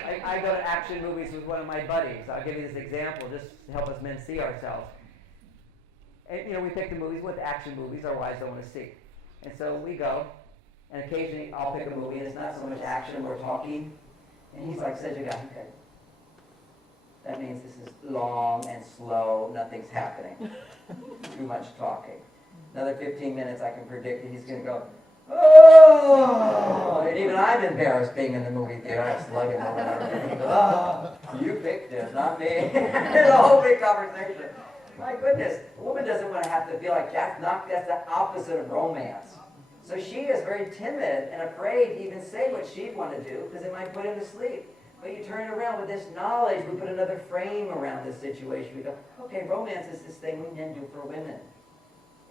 I go to action movies with one of my buddies. I'll give you this example just to help us men see ourselves. And, we pick the movies with action movies our wives don't want to see. And so we go, and occasionally I'll pick a movie, and it's not so much action, we're talking. And he's like such a guy, okay. That means this is long and slow, nothing's happening. Too much talking. Another 15 minutes, I can predict that he's going to go, oh! And even I'm embarrassed being in the movie theater. I slug him over and he goes, oh, you picked it, not me. And the whole big conversation. My goodness, a woman doesn't want to have to feel like that's the opposite of romance. So she is very timid and afraid to even say what she'd want to do because it might put him to sleep. But you turn it around with this knowledge, we put another frame around this situation. We go, okay, romance is this thing we men do for women.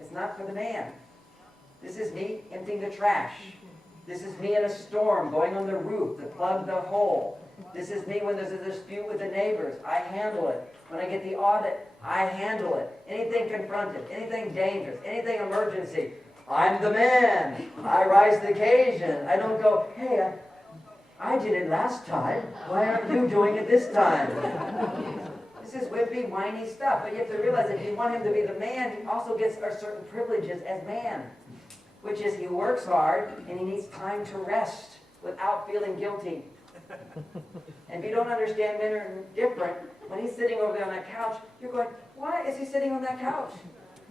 It's not for the man. This is me emptying the trash. This is me in a storm going on the roof to plug the hole. This is me when there's a dispute with the neighbors. I handle it. When I get the audit, I handle it. Anything confronted, anything dangerous, anything emergency, I'm the man. I rise to the occasion. I don't go, hey, I did it last time. Why aren't you doing it this time? This is wimpy, whiny stuff. But you have to realize if you want him to be the man, he also gets certain privileges as man, which is he works hard and he needs time to rest without feeling guilty. And if you don't understand men are different, when he's sitting over there on that couch, you're going, why is he sitting on that couch?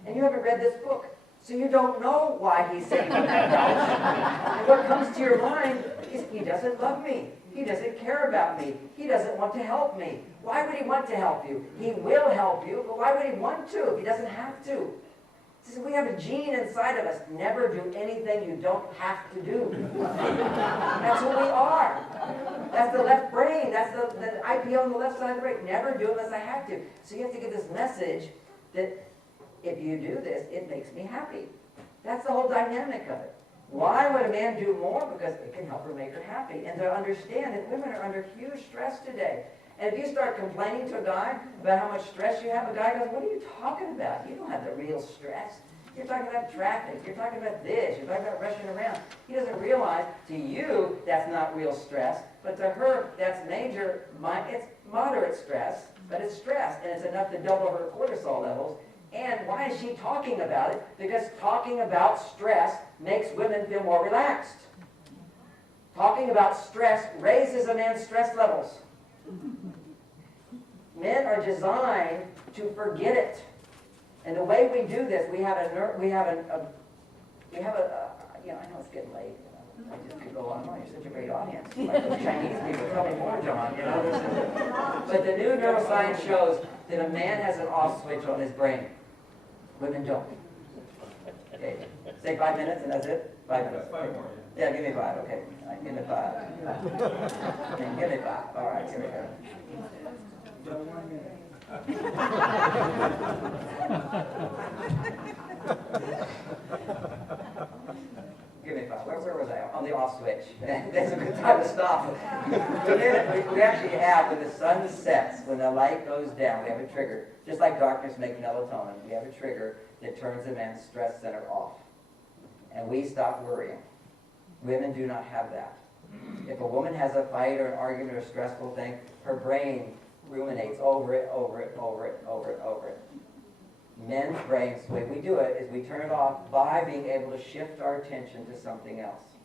And you haven't read this book. So you don't know why he's sitting on that couch. And what comes to your mind is he doesn't love me. He doesn't care about me. He doesn't want to help me. Why would he want to help you? He will help you, but why would he want to if he doesn't have to? See, we have a gene inside of us. Never do anything you don't have to do. That's who we are. That's the left brain. That's the IPO on the left side of the brain. Never do it unless I have to. So you have to get this message that if you do this, it makes me happy. That's the whole dynamic of it. Why would a man do more? Because it can help her make her happy. And to understand that women are under huge stress today. And if you start complaining to a guy about how much stress you have, a guy goes, what are you talking about? You don't have the real stress. You're talking about traffic. You're talking about this. You're talking about rushing around. He doesn't realize, to you, that's not real stress. But to her, that's major, it's moderate stress, but it's stress. And it's enough to double her cortisol levels. And why is she talking about it? Because talking about stress makes women feel more relaxed. Talking about stress raises a man's stress levels. Men are designed to forget it. And the way we do this, I know it's getting late. I just could go on. You're such a great audience. Like those Chinese people, tell me more, John. But the new neuroscience shows that a man has an off switch on his brain. Women don't. Okay, say 5 minutes and that's it? 5 minutes. Five more. Yeah, give me 5, okay. Give me 5. Okay, give me 5. All right, here we go. Give me 5. Where was I? On the off switch. That's a good time to stop. We actually have, when the sun sets, when the light goes down, we have a trigger. Just like darkness makes melatonin, we have a trigger that turns the man's stress center off. And we stop worrying. Women do not have that. If a woman has a fight or an argument or a stressful thing, her brain ruminates over it. Men's brains, the way we do it is we turn it off by being able to shift our attention to something else.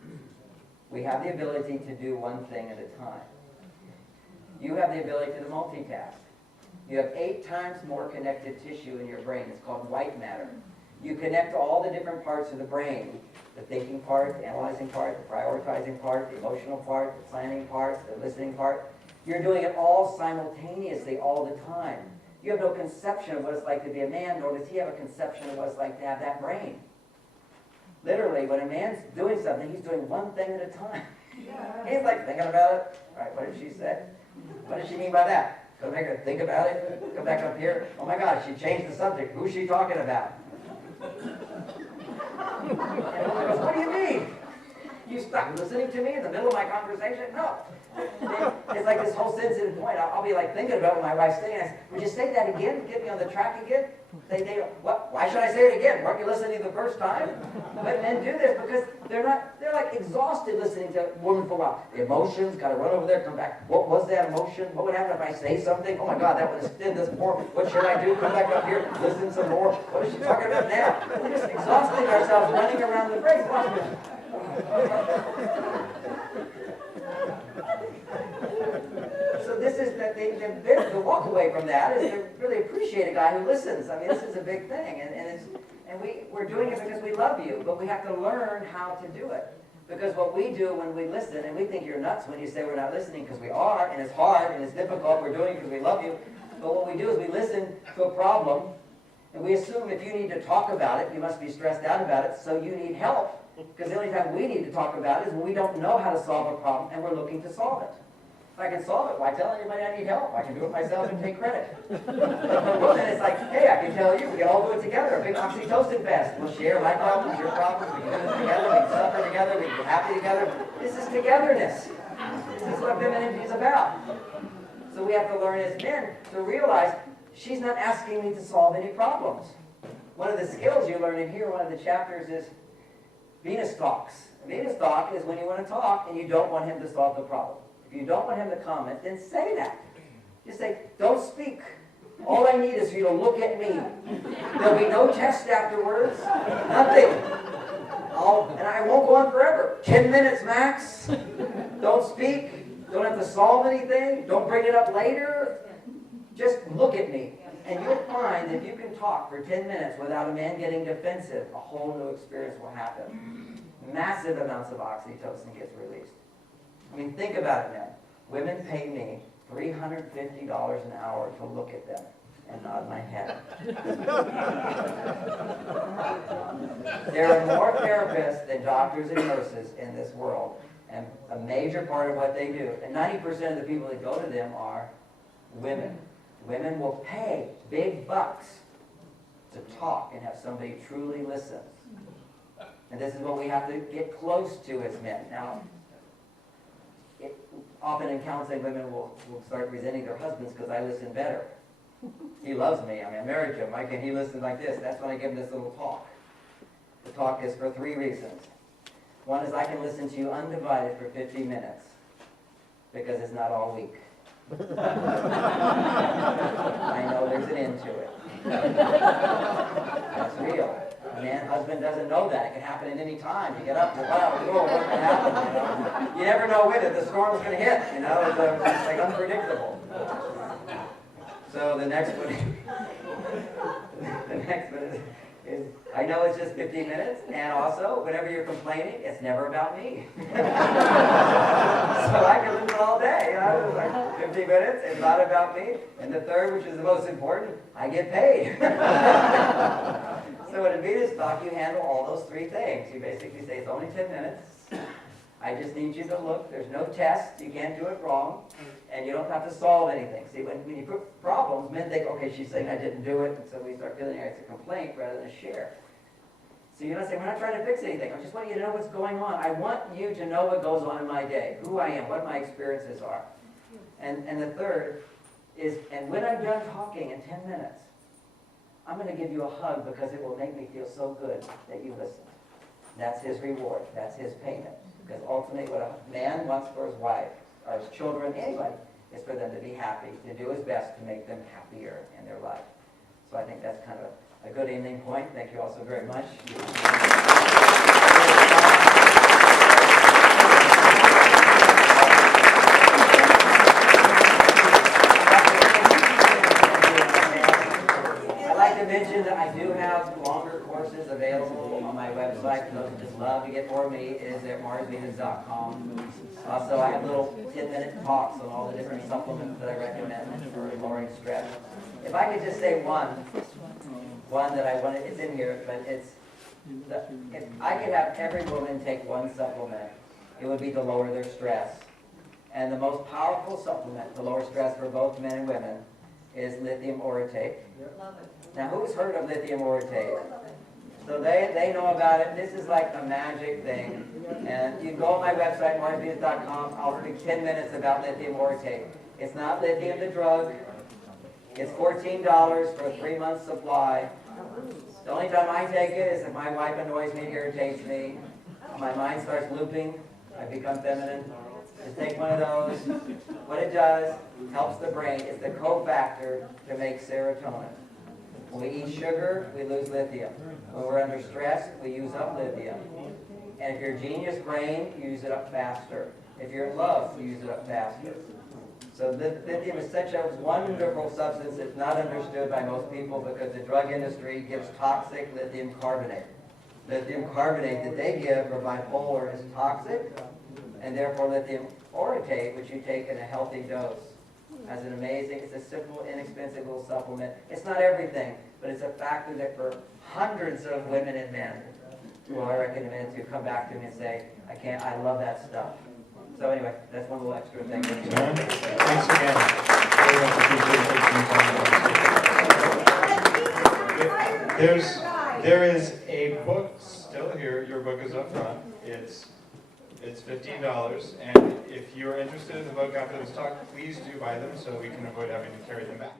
We have the ability to do one thing at a time. You have the ability to multitask. You have 8 times more connected tissue in your brain. It's called white matter. You connect all the different parts of the brain, the thinking part, the analyzing part, the prioritizing part, the emotional part, the planning part, the listening part. You're doing it all simultaneously all the time. You have no conception of what it's like to be a man, nor does he have a conception of what it's like to have that brain. Literally, when a man's doing something, he's doing one thing at a time. He's like thinking about it. All right, what did she say? What did she mean by that? Go make her think about it. Come back up here. Oh my God, she changed the subject. Who's she talking about? And the woman goes, what do you mean? You stopped listening to me in the middle of my conversation? No. It's like this whole sensitive point. I'll be like thinking about it when my wife's saying, I say, would you say that again? Get me on the track again? What? Why should I say it again? Weren't you listening the first time? But men do this because they're like exhausted listening to a woman for a while. The emotions, got to run over there, come back. What was that emotion? What would happen if I say something? Oh my God, that would extend this more. What should I do? Come back up here, listen some more. What is she talking about now? We're just exhausting ourselves running around the brain. So this is the walk away from that is to really appreciate a guy who listens. I mean, this is a big thing, and we're doing it because we love you, but we have to learn how to do it. Because what we do when we listen, and we think you're nuts when you say we're not listening, because we are, and it's hard and it's difficult. We're doing it because we love you. But what we do is we listen to a problem, and we assume if you need to talk about it, you must be stressed out about it, so you need help. Because the only time we need to talk about it is when we don't know how to solve a problem and we're looking to solve it. If I can solve it, why tell anybody I need help? I can do it myself and take credit. But for women, it's like, hey, I can tell you, we can all do it together. A big Oxytocin fest. We'll share my problems, your problems. We can do this together. We can suffer together. We can be happy together. This is togetherness. This is what femininity is about. So we have to learn as men to realize she's not asking me to solve any problems. One of the skills you learn in here, one of the chapters is Venus talks. Venus talk is when you want to talk and you don't want him to solve the problem. If you don't want him to comment, then say that. Just say, don't speak. All I need is for you to look at me. There'll be no test afterwards. Nothing. And I won't go on forever. 10 minutes max. Don't speak. Don't have to solve anything. Don't bring it up later. Just look at me. And you'll find that if you can talk for 10 minutes without a man getting defensive, a whole new experience will happen. Massive amounts of oxytocin gets released. I mean, think about it, man. Women pay me $350 an hour to look at them and nod my head. There are more therapists than doctors and nurses in this world, and a major part of what they do, and 90% of the people that go to them are women. Women will pay big bucks to talk and have somebody truly listen. And this is what we have to get close to as men. Now, often in counseling, women will start resenting their husbands because I listen better. He loves me. I mean, I'm married to him. Why can't he listen like this? That's when I give him this little talk. The talk is for 3 reasons. One is I can listen to you undivided for 50 minutes because it's not all week. I know there's an end to it. That's real. Husband doesn't know that. It can happen at any time. You get up, you're wow, what can happen? You never know when the storm's going to hit. It's like unpredictable. So the next one I know it's just 15 minutes, and also, whenever you're complaining, it's never about me. So I can lose all day. You know? It's like 15 minutes, it's not about me. And the third, which is the most important, I get paid. So in a Venus talk, you handle all those three things. You basically say, it's only 10 minutes. I just need you to look. There's no test. You can't do it wrong. And you don't have to solve anything. See, when you put problems, men think, okay, she's saying I didn't do it. And so we start feeling like it's a complaint rather than a share. So you're not saying, we're not trying to fix anything. I just want you to know what's going on. I want you to know what goes on in my day, who I am, what my experiences are. And the third is, and when I'm done talking in 10 minutes, I'm going to give you a hug because it will make me feel so good that you listened. That's his reward. That's his payment. Because ultimately what a man wants for his wife, or his children, anybody, is for them to be happy, to do his best to make them happier in their life. So I think that's kind of a good ending point. Thank you all so very much. I'd like to mention that I do have longer courses available on my website. For those who just love to get more of me, it is at marsvenus.com. Also, I have little 10-minute talks on all the different supplements that I recommend for lowering stress. If I could just say one that I wanted, it's in here, but if I could have every woman take one supplement, it would be to lower their stress. And the most powerful supplement to lower stress for both men and women is lithium orotate. Now, who's heard of lithium orotate? So they know about it. This is like a magic thing. And you go on my website, marsvenus.com. I'll speak 10 minutes about lithium orotate. It's not lithium the drug. It's $14 for a 3-month supply. The only time I take it is if my wife annoys me, irritates me. My mind starts looping. I become feminine. Just take one of those. What it does, helps the brain. It's the cofactor to make serotonin. When we eat sugar, we lose lithium. When we're under stress, we use up lithium. And if you're a genius brain, you use it up faster. If you're in love, you use it up faster. So lithium is such a wonderful substance that's not understood by most people because the drug industry gives toxic lithium carbonate. Lithium carbonate that they give for bipolar is toxic, and therefore lithium orotate, which you take in a healthy dose, has an amazing, it's a simple, inexpensive little supplement. It's not everything, but it's a factor that for hundreds of women and men who I recommend to come back to me and say, I love that stuff. So anyway, that's one little extra thing. Thanks again. There is a book still here. Your book is up front. It's $15, and if you're interested in the book after this talk, please do buy them so we can avoid having to carry them back.